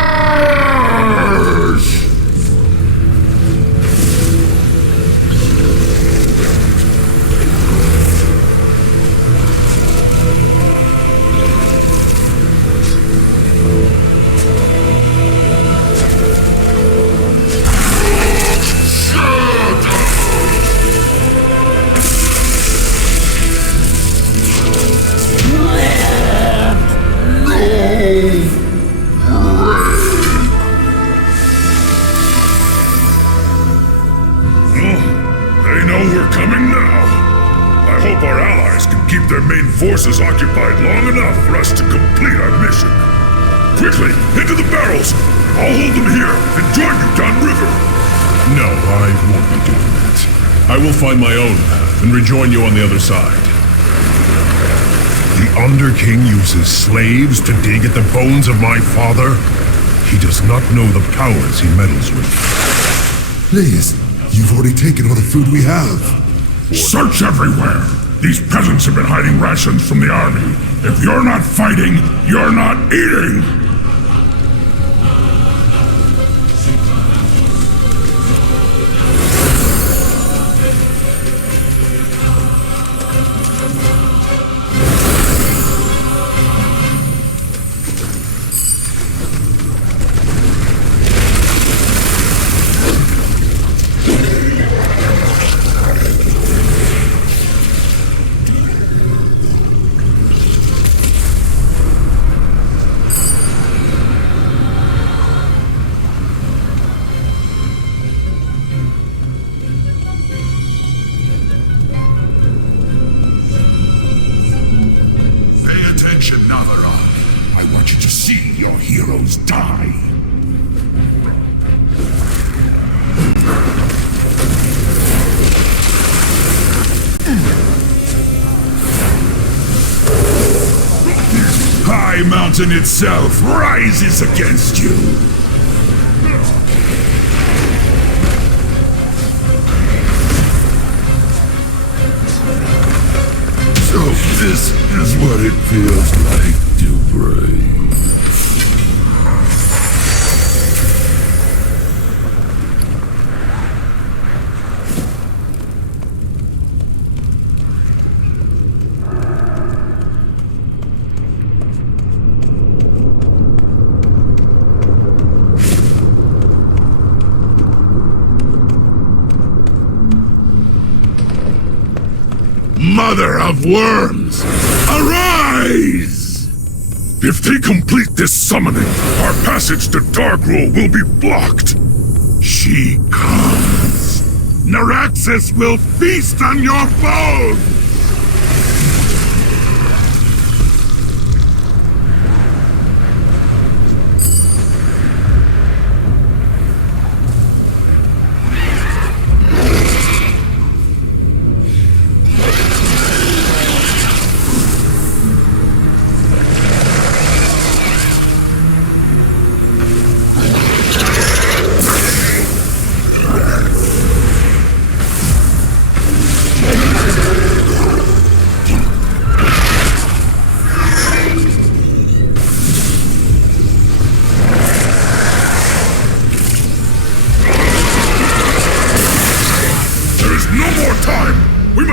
They know we're coming now. I hope our allies can keep their main forces occupied long enough for us to complete our mission. Quickly, into the barrels! I'll hold them here and join you downriver. No, I won't be doing that. I will find my own path and rejoin you on the other side. The Underking uses slaves to dig at the bones of my father? He does not know the powers he meddles with. Please, you've already taken all the food we have. Search everywhere! These peasants have been hiding rations from the army. If you're not fighting, you're not eating! I want you to see your heroes die. High Mountain itself rises against you. So this is what it feels like to break. Mother of worms, arise! If they complete this summoning, our passage to Dargrul will be blocked. She comes. Naraxis will feast on your bones!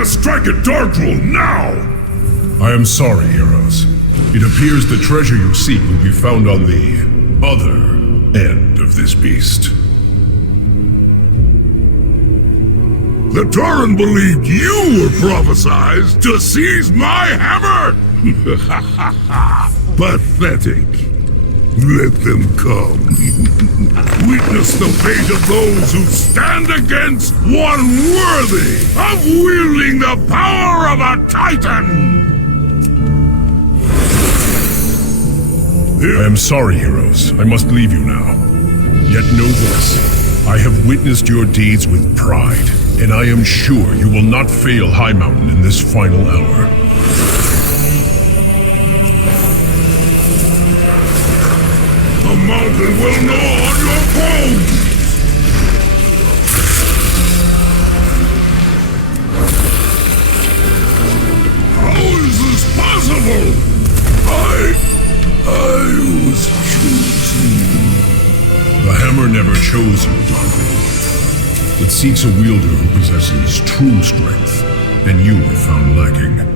Strike at Dargrul now! I am sorry, heroes. It appears the treasure you seek will be found on the other end of this beast. The Tauren believed you were prophesized to seize my hammer! Pathetic. Let them come. Witness the fate of those who stand against one worthy of wielding the power of a Titan! I am sorry, heroes. I must leave you now. Yet know this, I have witnessed your deeds with pride, and I am sure you will not fail High Mountain in this final hour. The mountain will gnaw on your bones! How is this possible? I was chosen. The hammer never chose you, Darby. It seeks a wielder who possesses true strength, and you were found lacking.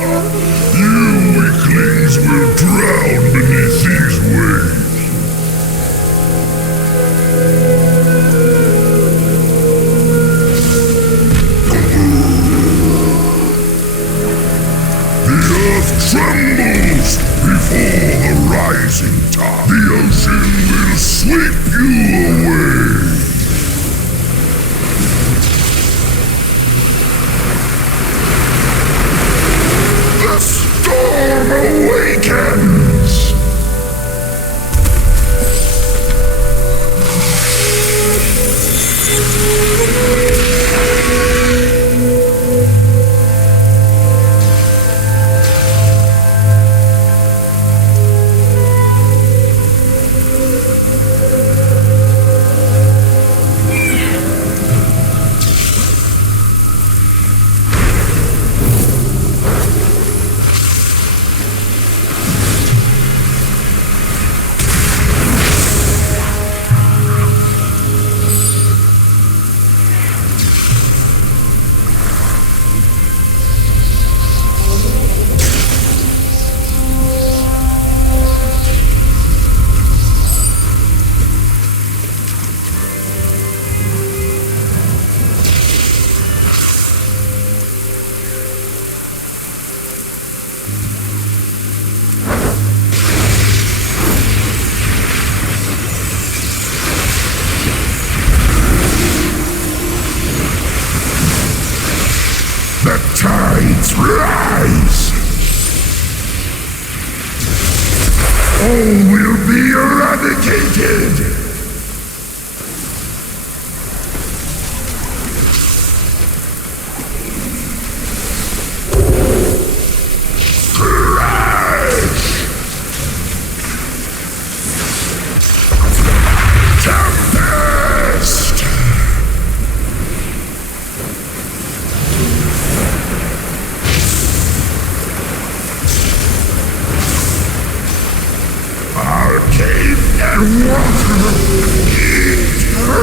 You weaklings will drown beneath these waves. The earth trembles before the rising tide. The ocean will sweep you away. The storm awakens! The tides rise! All will be eradicated! Crash! Tempest! Arcane and water, eternal.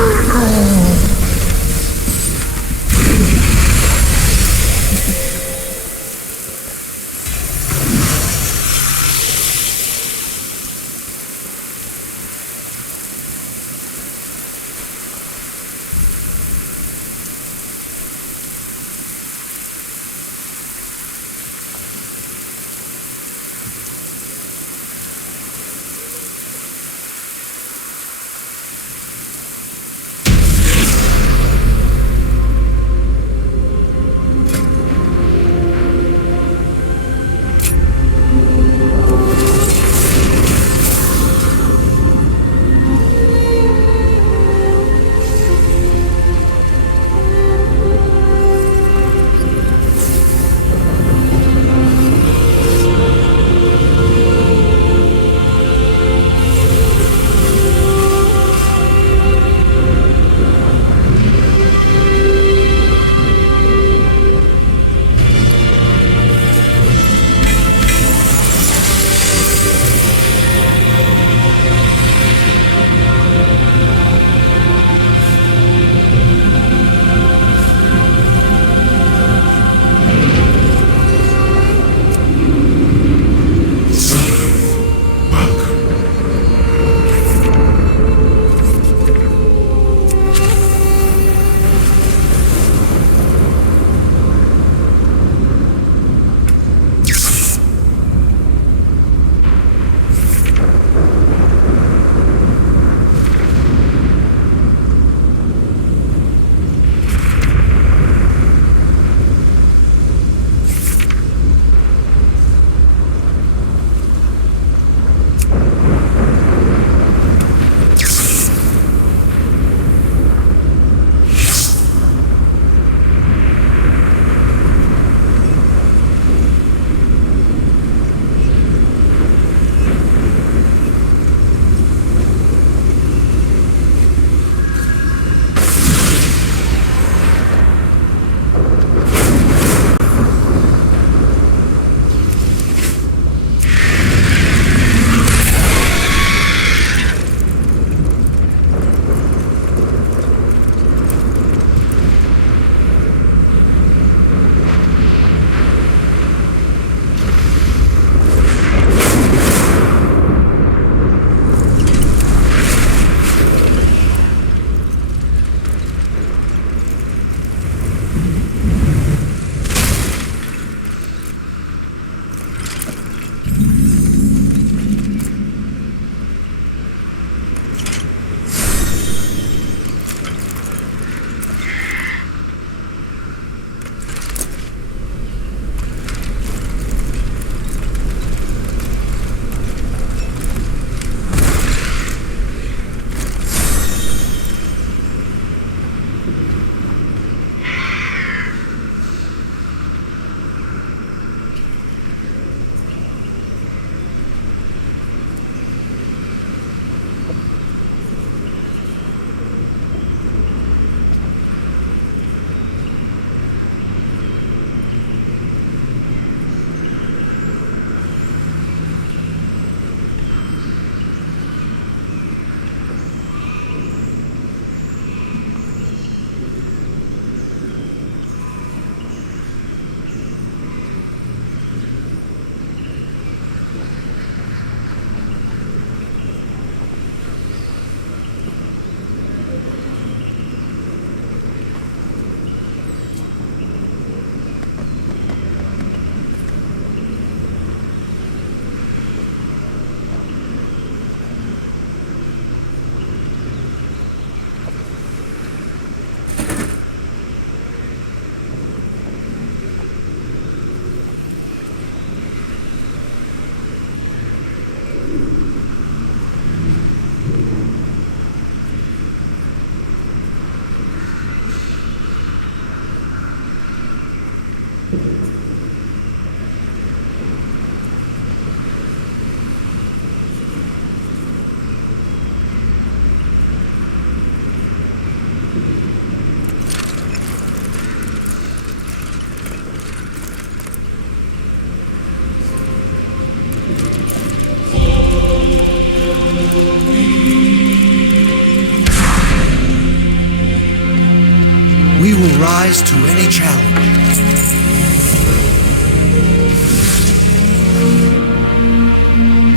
We will rise to any challenge.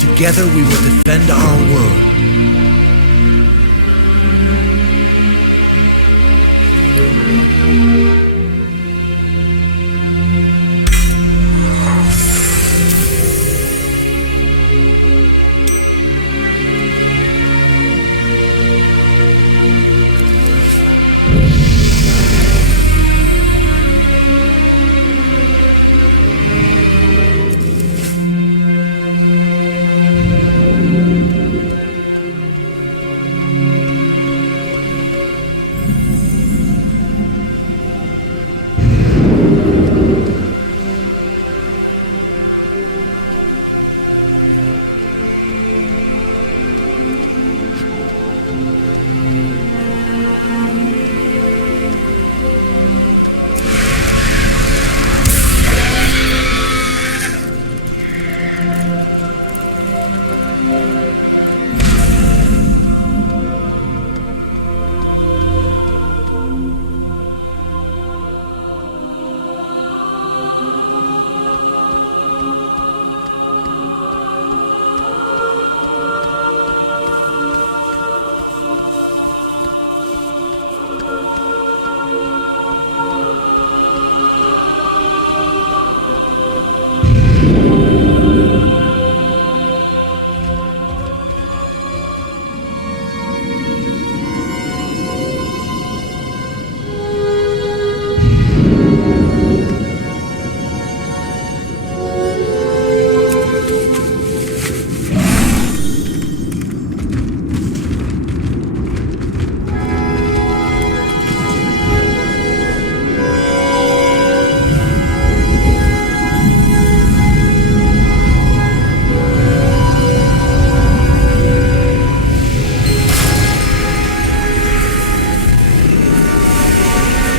Together we will defend our world.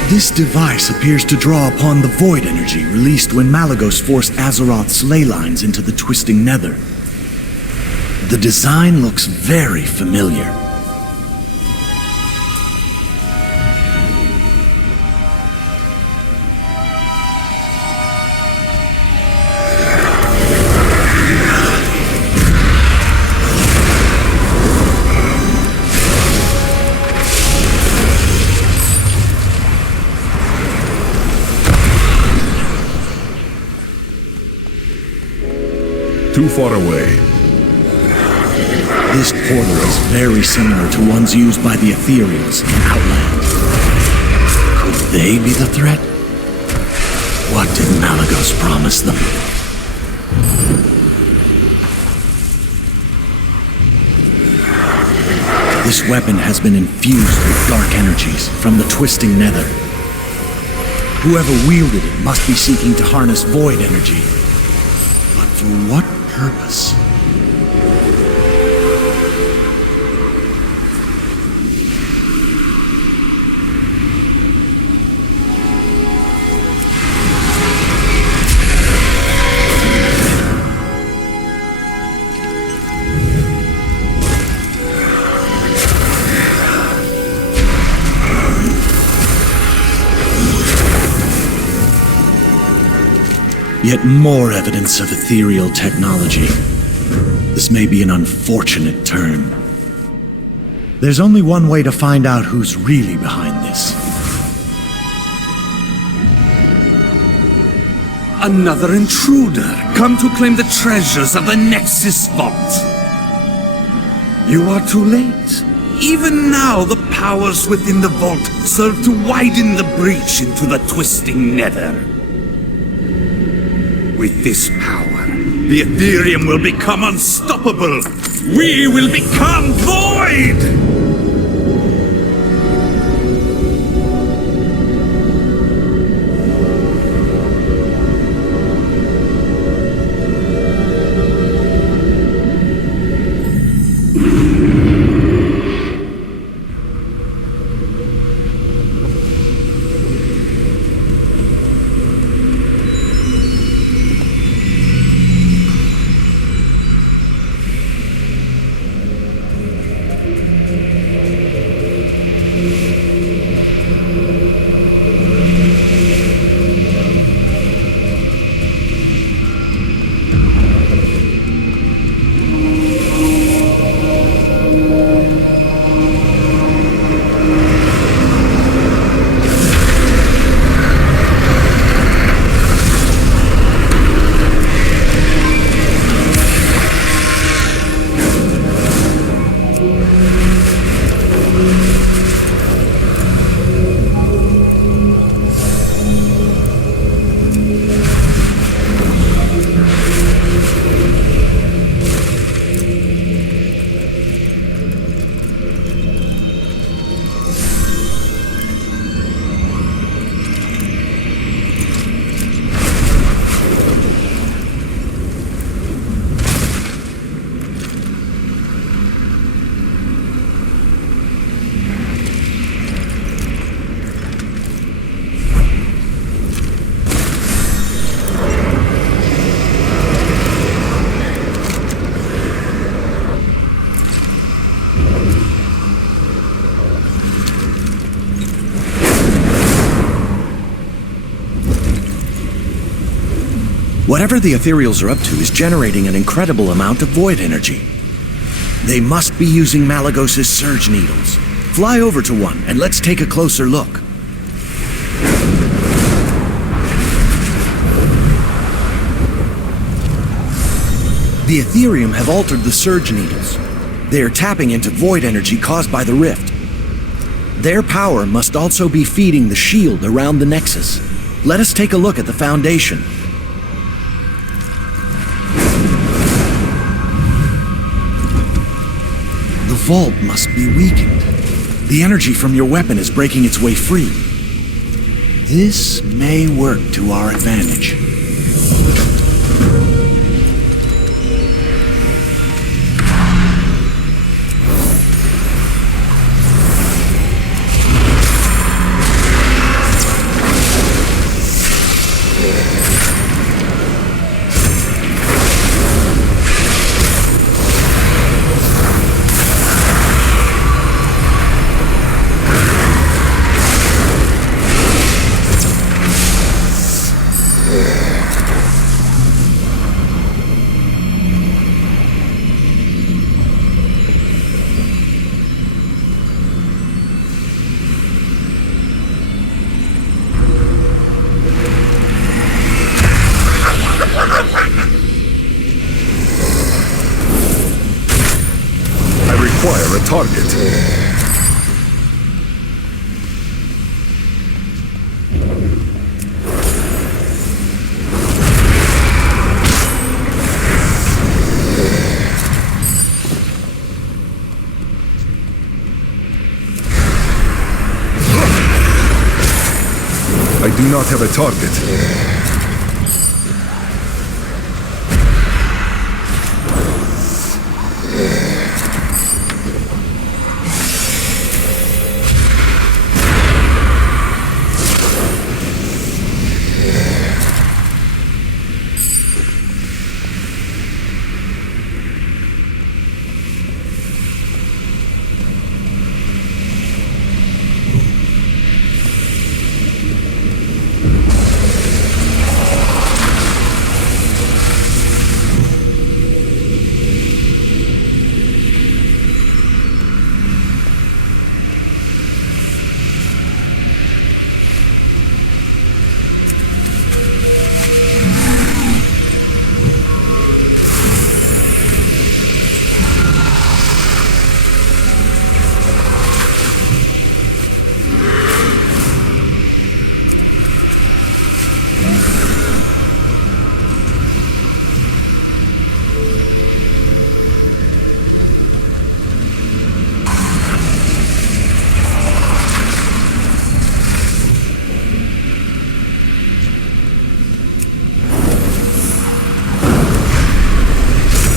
This device appears to draw upon the void energy released when Malagos forced Azeroth's ley lines into the twisting nether. The design looks very familiar. Too far away. This portal is very similar to ones used by the Ethereals in Outland. Could they be the threat? What did Malagos promise them? This weapon has been infused with dark energies from the twisting nether. Whoever wielded it must be seeking to harness void energy. But for what purpose? Yet more evidence of ethereal technology. This may be an unfortunate turn. There's only one way to find out who's really behind this. Another intruder, come to claim the treasures of the Nexus Vault. You are too late. Even now, the powers within the vault serve to widen the breach into the twisting nether. With this power, the Ethereum will become unstoppable. We will become void! Whatever the ethereals are up to is generating an incredible amount of void energy. They must be using Malagos' surge needles. Fly over to one and let's take a closer look. The Ethereum have altered the surge needles. They are tapping into void energy caused by the rift. Their power must also be feeding the shield around the Nexus. Let us take a look at the Foundation. The vault must be weakened. The energy from your weapon is breaking its way free. This may work to our advantage. Acquire a target. I do not have a target.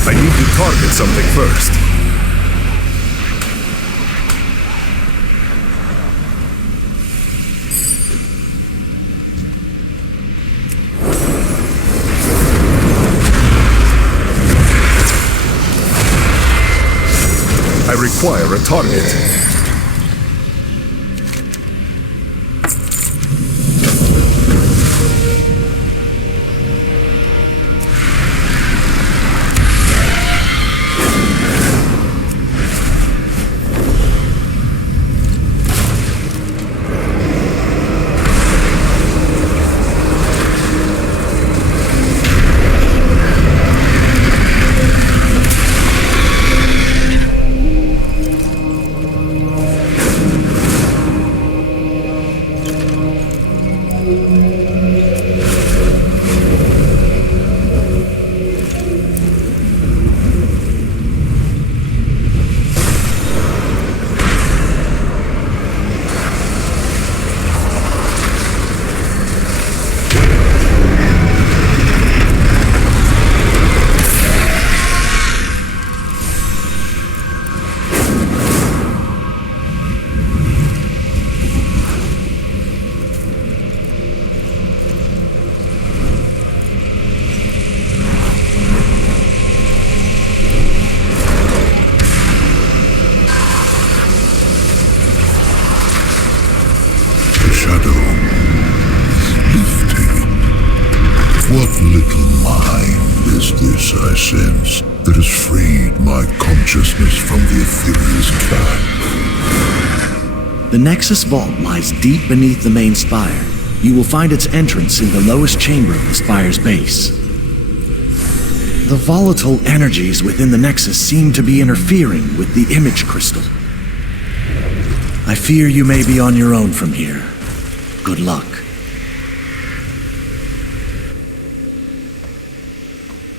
I need to target something first. I require a target. little mind is this, I sense, that has freed my consciousness from the Ethereal's camp. The Nexus Vault lies deep beneath the main spire. You will find its entrance in the lowest chamber of the spire's base. The volatile energies within the Nexus seem to be interfering with the image crystal. I fear you may be on your own from here. Good luck.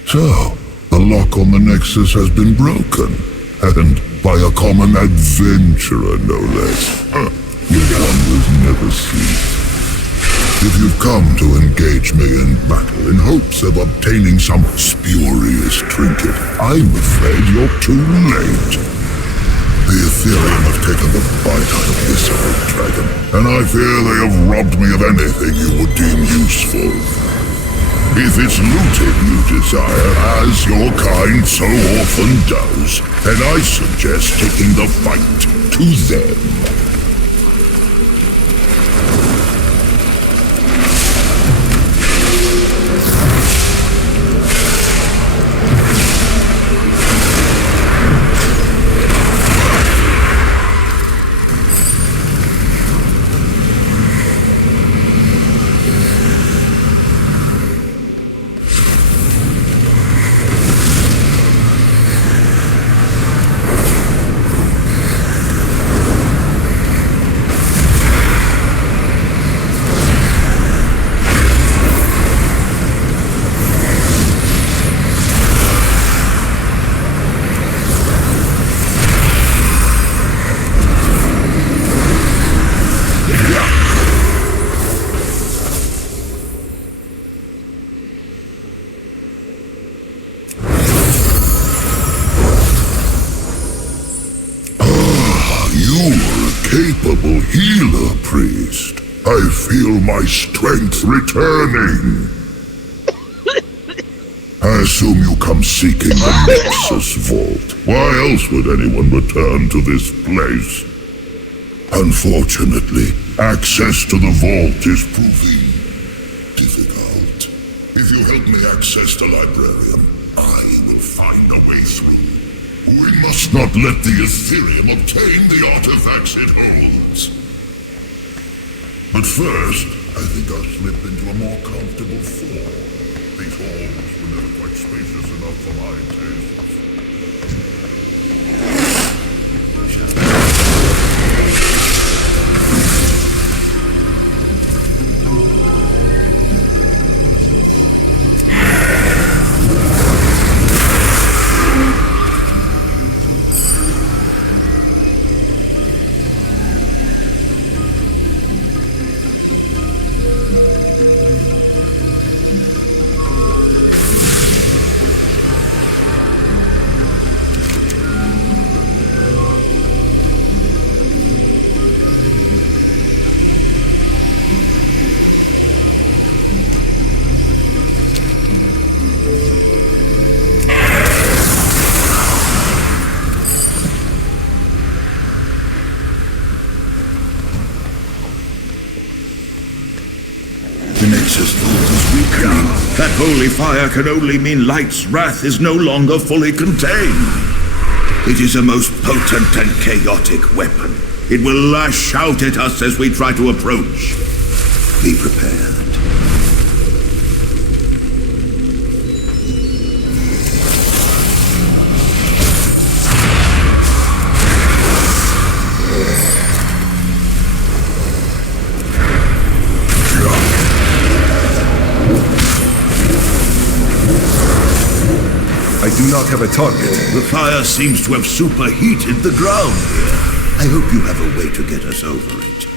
So, the lock on the Nexus has been broken, and by a common adventurer, no less. Your wonders never cease. If you've come to engage me in battle in hopes of obtaining some spurious trinket, I'm afraid you're too late. The Ethereum have taken the bite out of this old dragon, and I fear they have robbed me of anything you would deem useful. If it's looting you desire, as your kind so often does, then I suggest taking the fight to them. Capable healer, priest. I feel my strength returning. I assume you come seeking the Nexus Vault. Why else would anyone return to this place? Unfortunately, access to the vault is proving difficult. If you help me access the librarium, I will find a way through. We must not let the Ethereum obtain the artifacts it holds. But first, I think I'll slip into a more comfortable form. These halls were never quite spacious enough for my tastes. The Nexus Vault is weakening. That holy fire can only mean Light's wrath is no longer fully contained. It is a most potent and chaotic weapon. It will lash out at us as we try to approach. Be prepared. I do not have a target. The fire seems to have superheated the ground here. I hope you have a way to get us over it.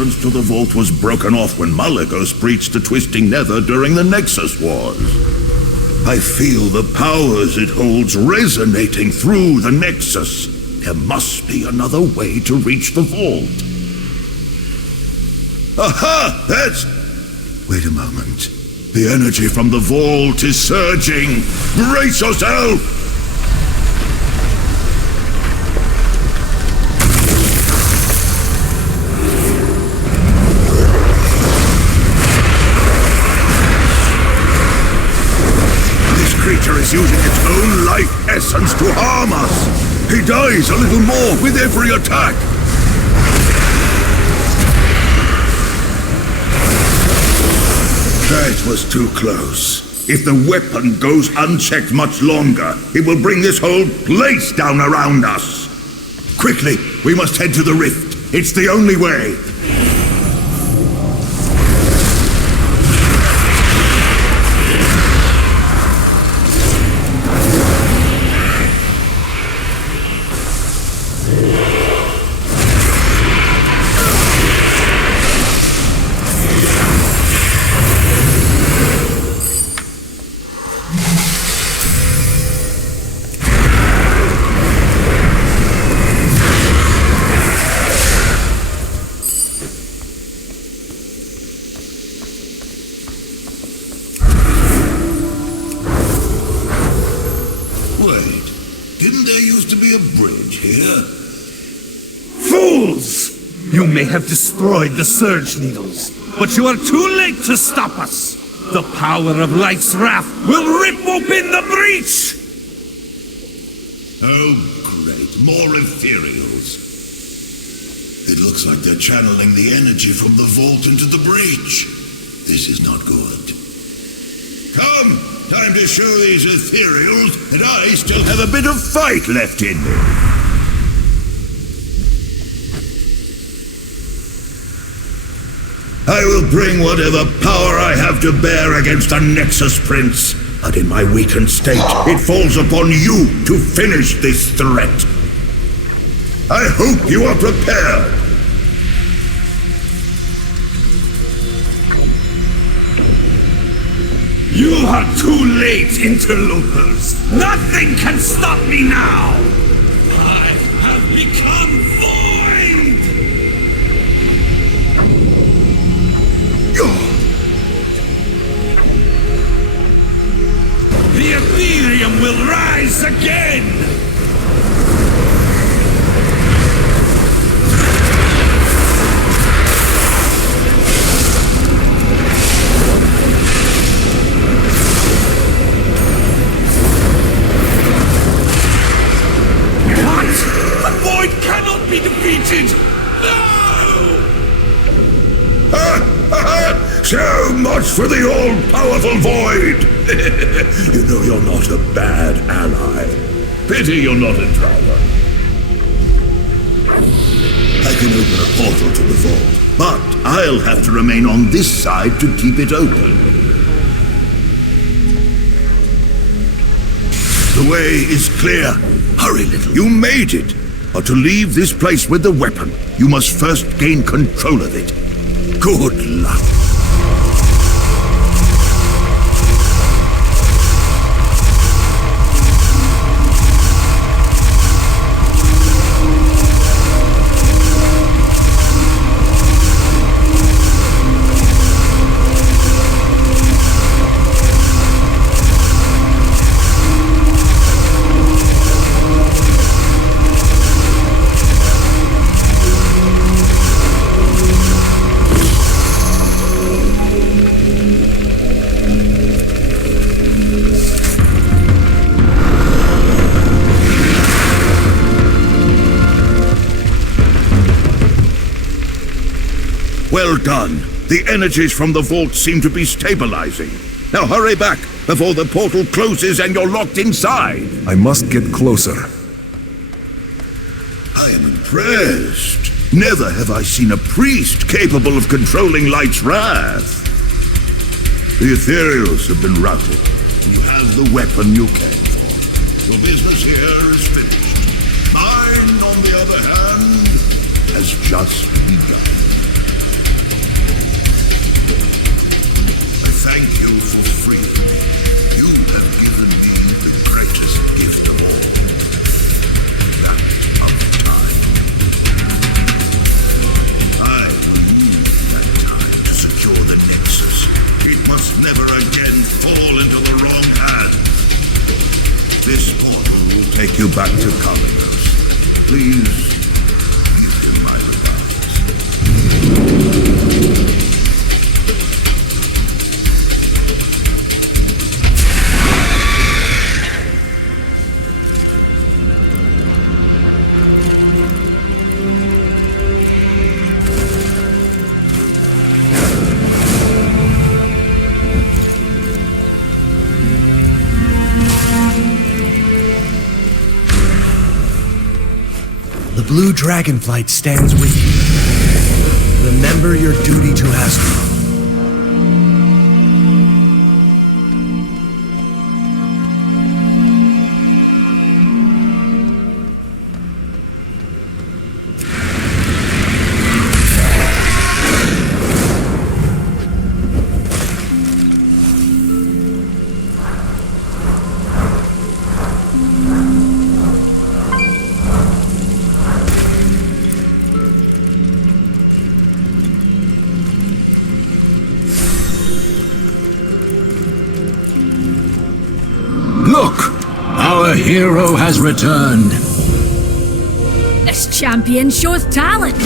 entrance to the vault was broken off when Malagos breached the Twisting Nether during the Nexus Wars. I feel the powers it holds resonating through the Nexus. There must be another way to reach the vault. Aha! That's... Wait a moment. The energy from the vault is surging. Brace yourself! This creature is using its own life essence to harm us. He dies a little more with every attack. That was too close. If the weapon goes unchecked much longer, it will bring this whole place down around us. Quickly, we must head to the rift. It's the only way. Didn't there used to be a bridge here? Fools! You may have destroyed the Surge Needles, but you are too late to stop us. The power of Light's wrath will rip open the breach! Oh, great. More ethereals. It looks like they're channeling the energy from the vault into the breach. This is not good. Come! Time to show these ethereals that I still have a bit of fight left in me. I will bring whatever power I have to bear against the Nexus Prince. But in my weakened state, it falls upon you to finish this threat. I hope you are prepared. You are too late, interlopers. Nothing can stop me now. I have become void. The Ethereum will rise again. Be defeated! No! So much for the all-powerful void! You know you're not a bad ally. Pity you're not a driver. I can open a portal to the vault, but I'll have to remain on this side to keep it open. The way is clear. Hurry, little. You made it. But to leave this place with the weapon, you must first gain control of it. Good luck. Well done. The energies from the vault seem to be stabilizing. Now hurry back before the portal closes and you're locked inside. I must get closer. I am impressed. Never have I seen a priest capable of controlling Light's wrath. The ethereals have been routed. You have the weapon you came for. Your business here is finished. Mine, on the other hand, has just begun. you back to Commodus. Please, give him my The blue dragonflight stands with you. Remember your duty to Azeroth. Look! Our hero has returned. This champion shows talent.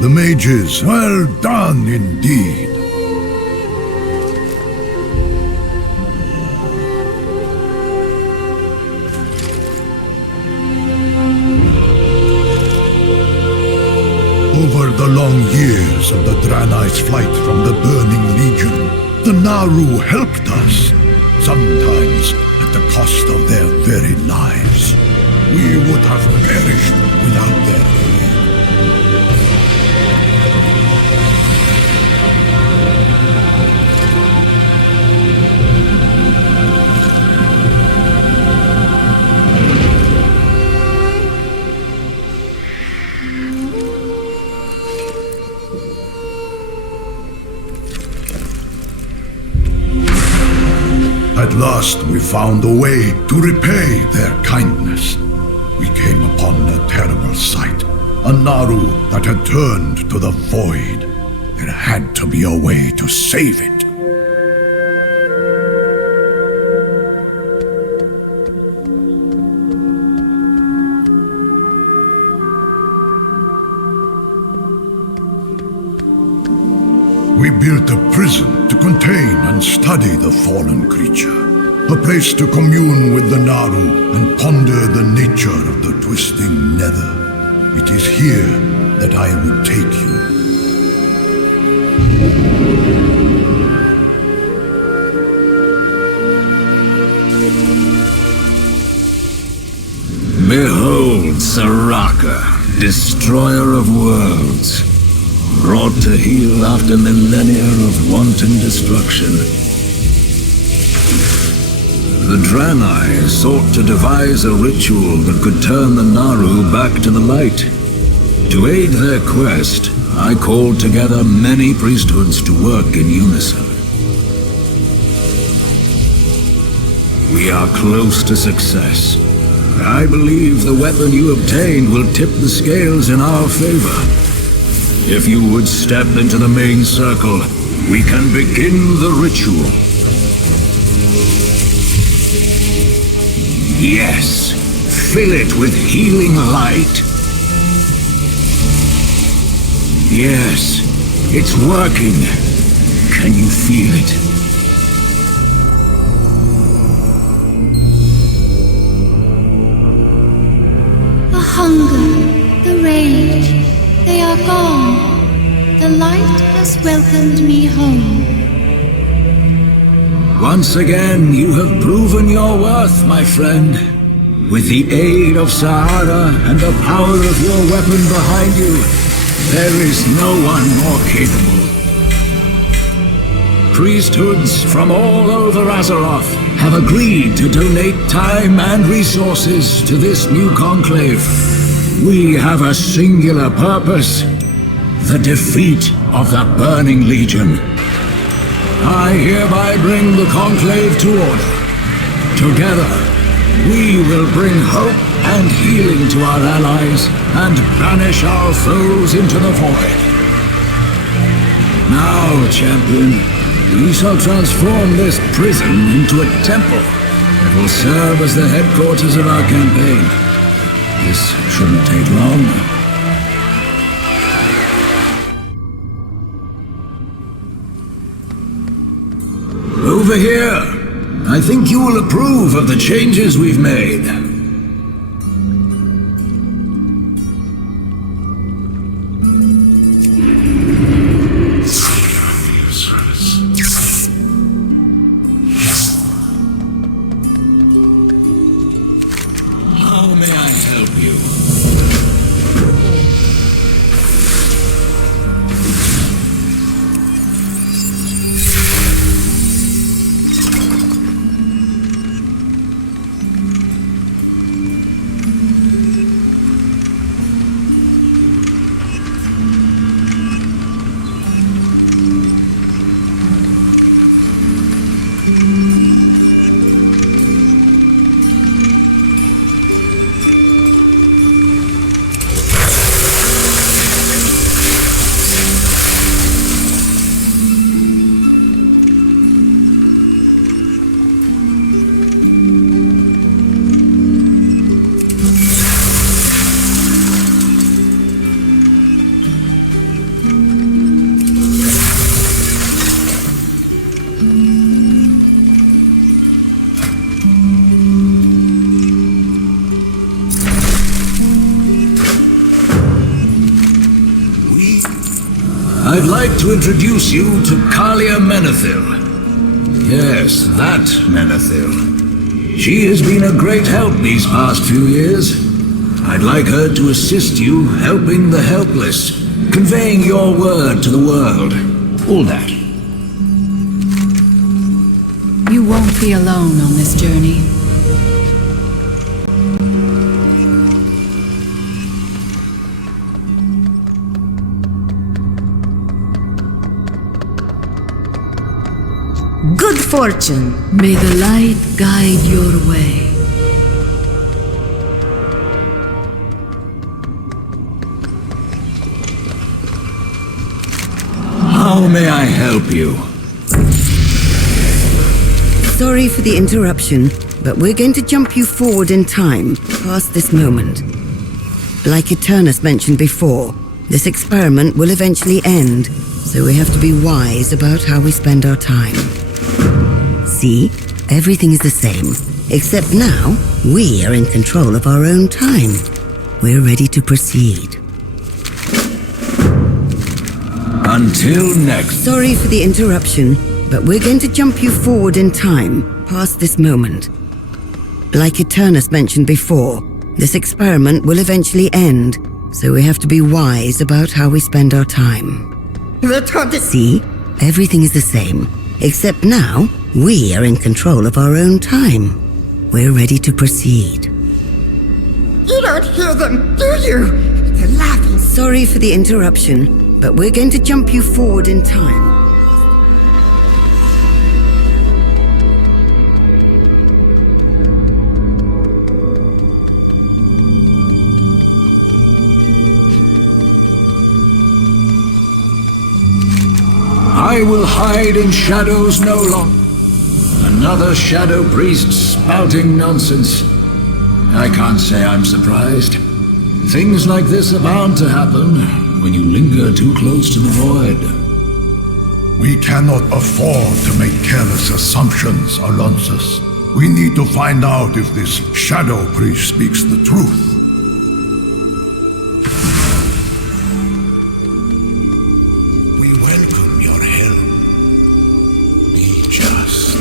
The mages, well done indeed. Over the long years of the Draenei's flight from the Burning Legion, the Naaru helped us, sometimes at the cost of their very lives. We would have perished without their aid. At last we found a way to repay their kindness. We came upon a terrible sight. A Naaru that had turned to the void. There had to be a way to save it. We built a prison to contain and study the fallen creature. A place to commune with the Naaru and ponder the nature of the twisting nether. It is here that I would take you. Behold, Soraka, destroyer of worlds, brought to heal after millennia of wanton destruction. The Draenei sought to devise a ritual that could turn the Naaru back to the light. To aid their quest, I called together many priesthoods to work in unison. We are close to success. I believe the weapon you obtained will tip the scales in our favor. If you would step into the main circle, we can begin the ritual. Yes, fill it with healing light. Yes, it's working. Can you feel it? The hunger, the rage, they are gone. The light has welcomed me home. Once again, you have proven your worth, my friend. With the aid of Sahara and the power of your weapon behind you, there is no one more capable. Priesthoods from all over Azeroth have agreed to donate time and resources to this new conclave. We have a singular purpose: the defeat of the Burning Legion. I hereby bring the conclave to order. Together, we will bring hope and healing to our allies and banish our foes into the void. Now, champion, we shall transform this prison into a temple It will serve as the headquarters of our campaign. This shouldn't take long. Over here. I think you will approve of the changes we've made. How may I help you? I'd like to introduce you to Kalia Menethil. Yes, that Menethil. She has been a great help these past few years. I'd like her to assist you helping the helpless, conveying your word to the world. All that. You won't be alone on this journey. Good fortune. May the light guide your way. How may I help you? Sorry for the interruption, but we're going to jump you forward in time, past this moment. Like Eternus mentioned before, this experiment will eventually end, so we have to be wise about how we spend our time. See? Everything is the same, except now, we are in control of our own time. We're ready to proceed. Until next. Sorry for the interruption, but we're going to jump you forward in time, past this moment. Like Eternus mentioned before, this experiment will eventually end, so we have to be wise about how we spend our time. See? Everything is the same, except now, we are in control of our own time. We're ready to proceed. You don't hear them, do you? They're laughing. Sorry for the interruption, but we're going to jump you forward in time. I will hide in shadows no longer. Another shadow priest spouting nonsense. I can't say I'm surprised. Things like this are bound to happen when you linger too close to the void. We cannot afford to make careless assumptions, Alonsus. We need to find out if this shadow priest speaks the truth. We welcome your help. Be just.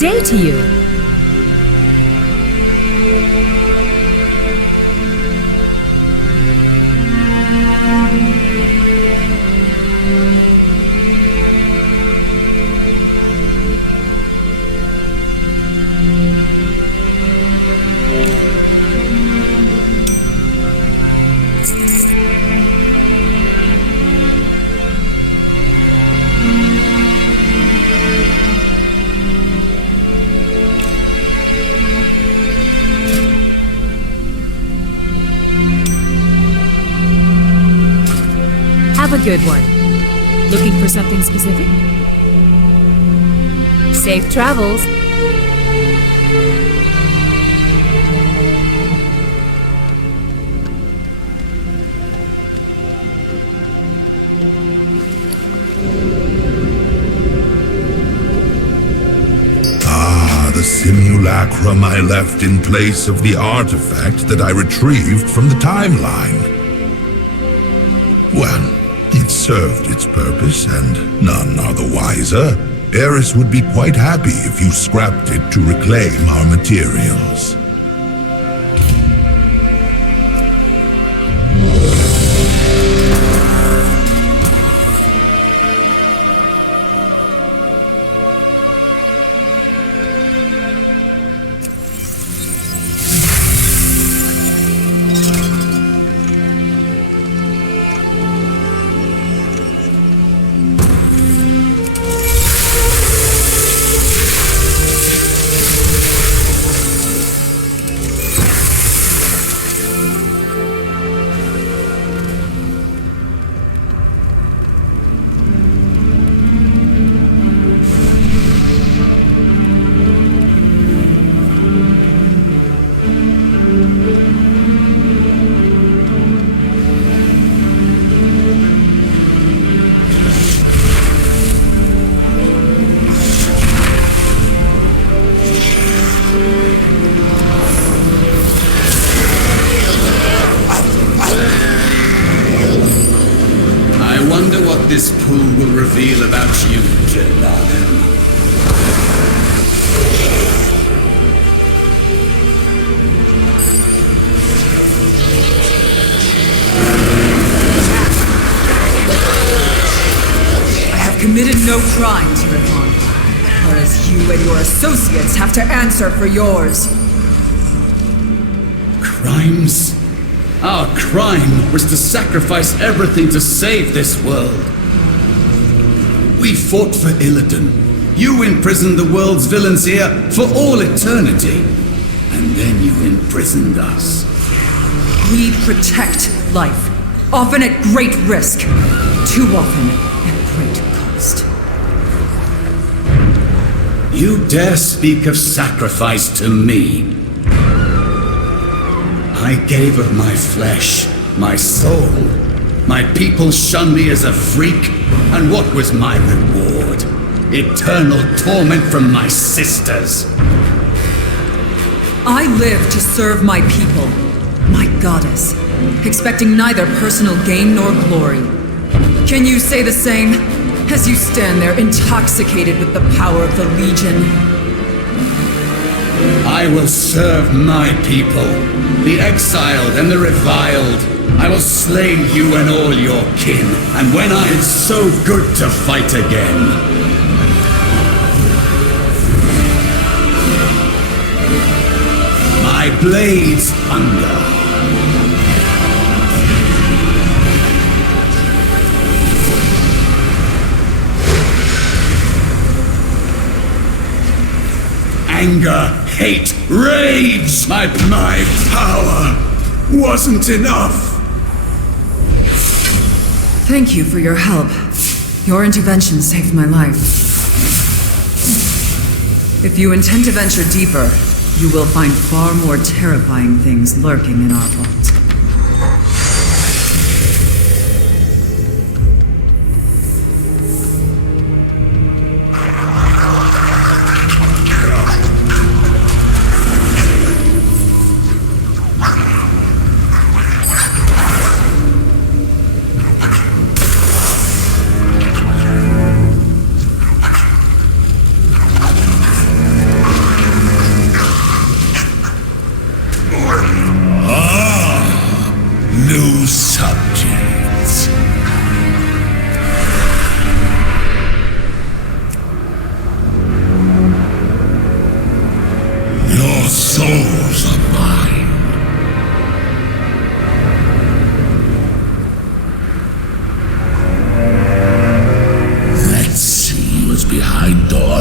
day to you. Have a good one. Looking for something specific? Safe travels. The simulacrum I left in place of the artifact that I retrieved from the timeline. Well, it served its purpose, and none are the wiser. Eris would be quite happy if you scrapped it to reclaim our materials. This pool will reveal about you, Jaladen. I have committed no crime, Tirathon, whereas you and your associates have to answer for yours. Crimes? Our crime was to sacrifice everything to save this world. We fought for Illidan. You imprisoned the world's villains here for all eternity. And then you imprisoned us. We protect life, often at great risk. Too often at great cost. You dare speak of sacrifice to me? I gave of my flesh, my soul. My people shunned me as a freak, and what was my reward? Eternal torment from my sisters. I live to serve my people, my goddess, expecting neither personal gain nor glory. Can you say the same, as you stand there intoxicated with the power of the Legion? I will serve my people, the exiled and the reviled. I will slay you and all your kin, and when it's so good to fight again. My blades thunder. Anger, hate, rage! My power wasn't enough! Thank you for your help. Your intervention saved my life. If you intend to venture deeper, you will find far more terrifying things lurking in our vault.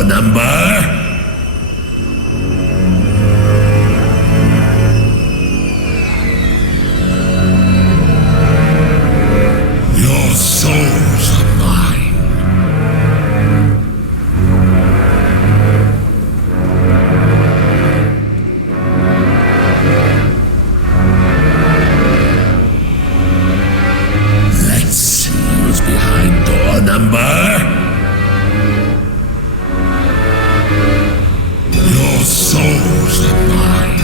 number? Your souls are mine. Let's see who's behind door number. Your souls are mine.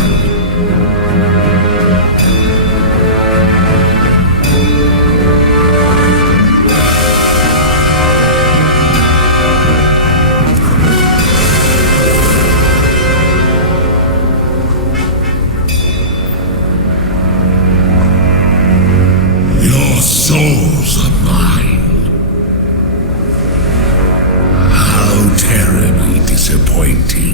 Your souls are mine. How terribly disappointing.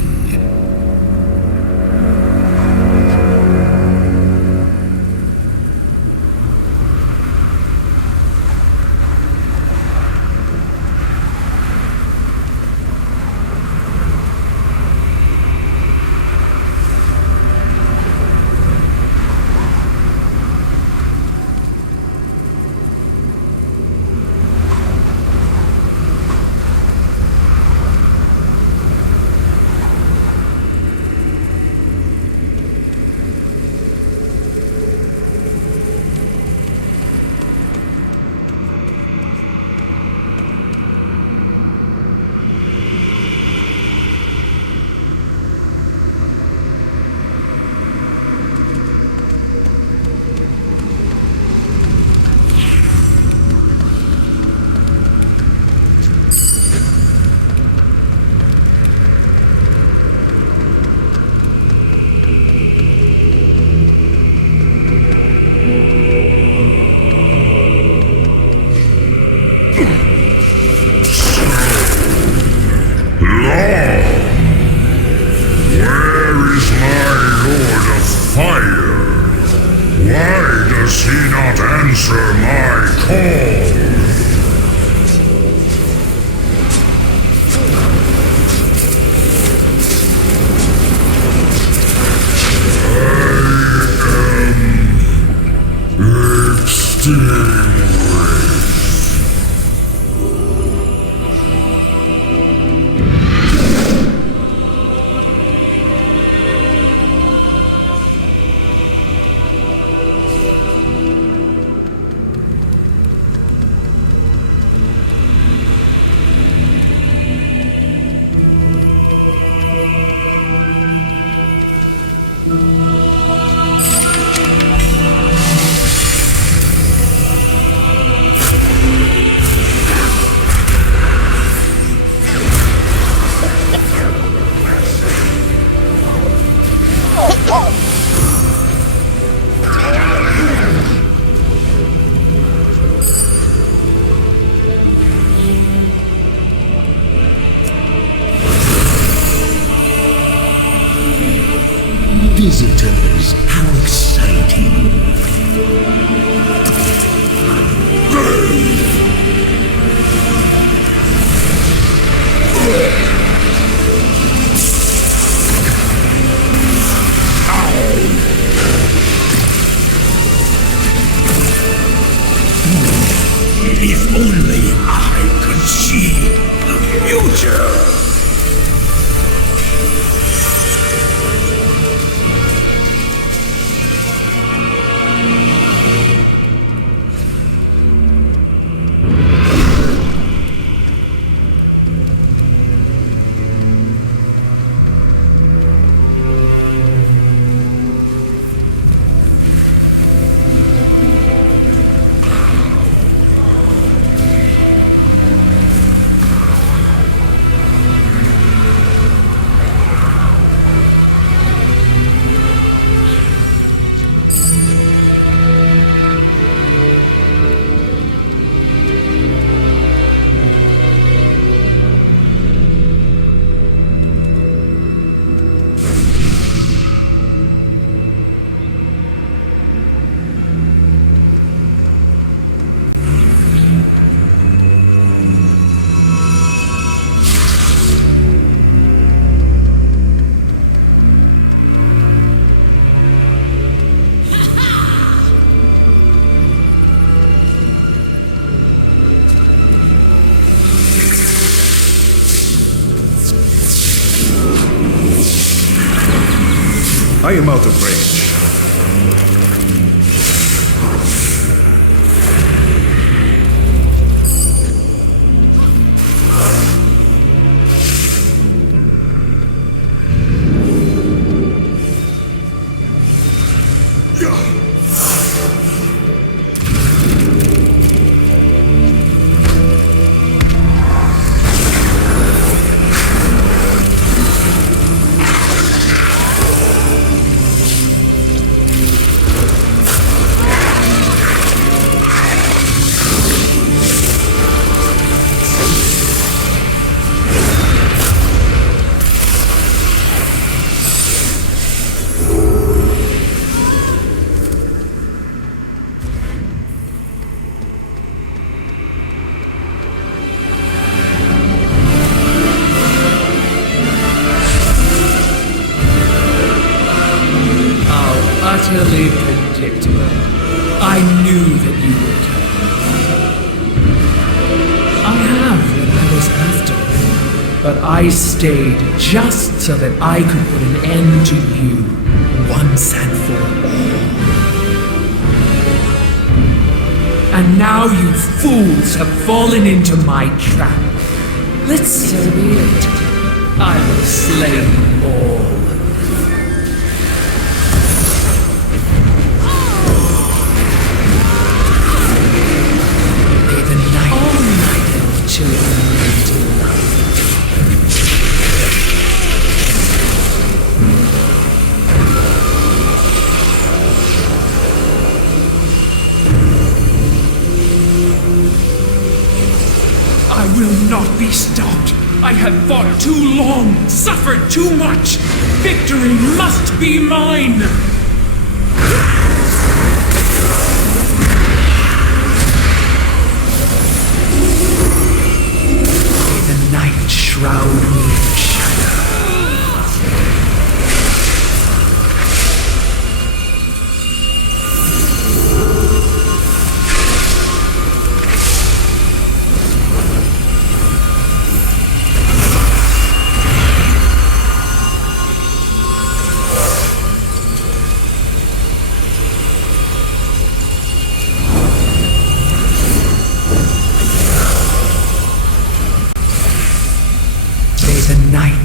Where is my Lord of Fire? Why does he not answer my call? I am extinguished. I am out of range. Utterly predictable. I knew that you would come. I have what I was after, but I stayed just so that I could put an end to you once and for all. And now you fools have fallen into my trap. Let's so be it. I will slay you all. Children into life. I will not be stopped. I have fought too long, suffered too much. Victory must be mine. Shroud me in shadow.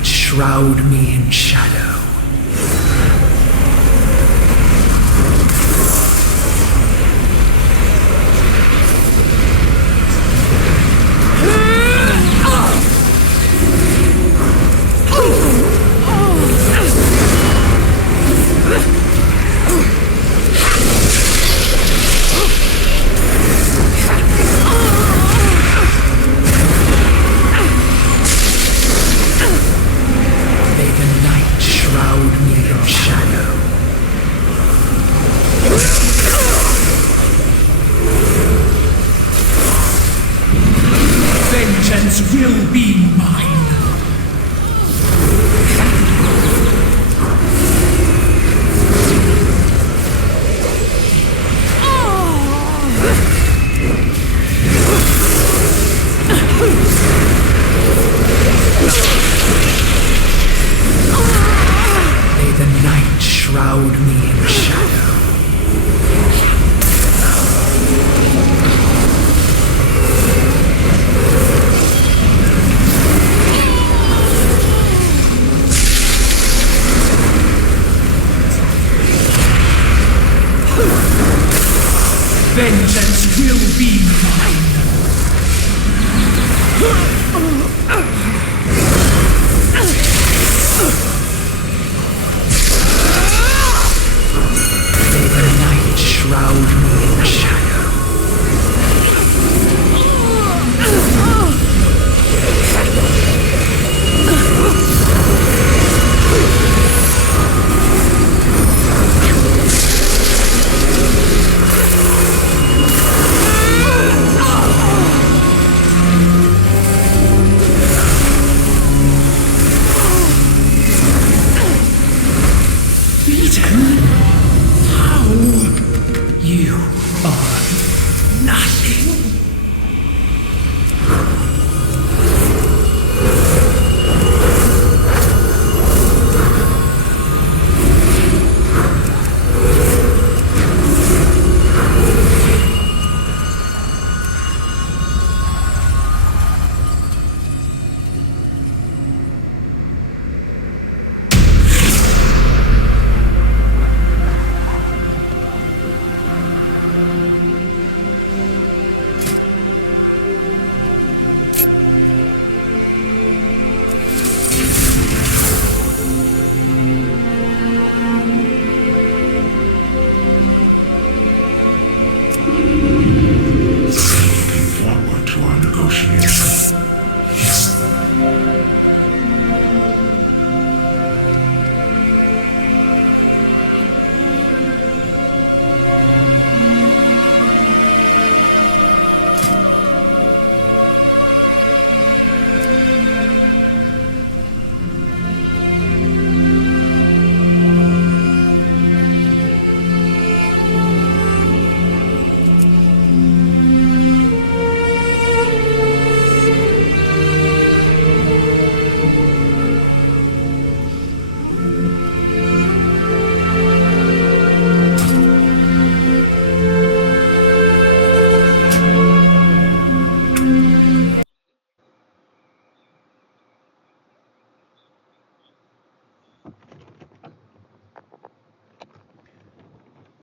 Shroud me in shadow. Vengeance will be mine. May the night shroud me in shadow. Vengeance will be mine.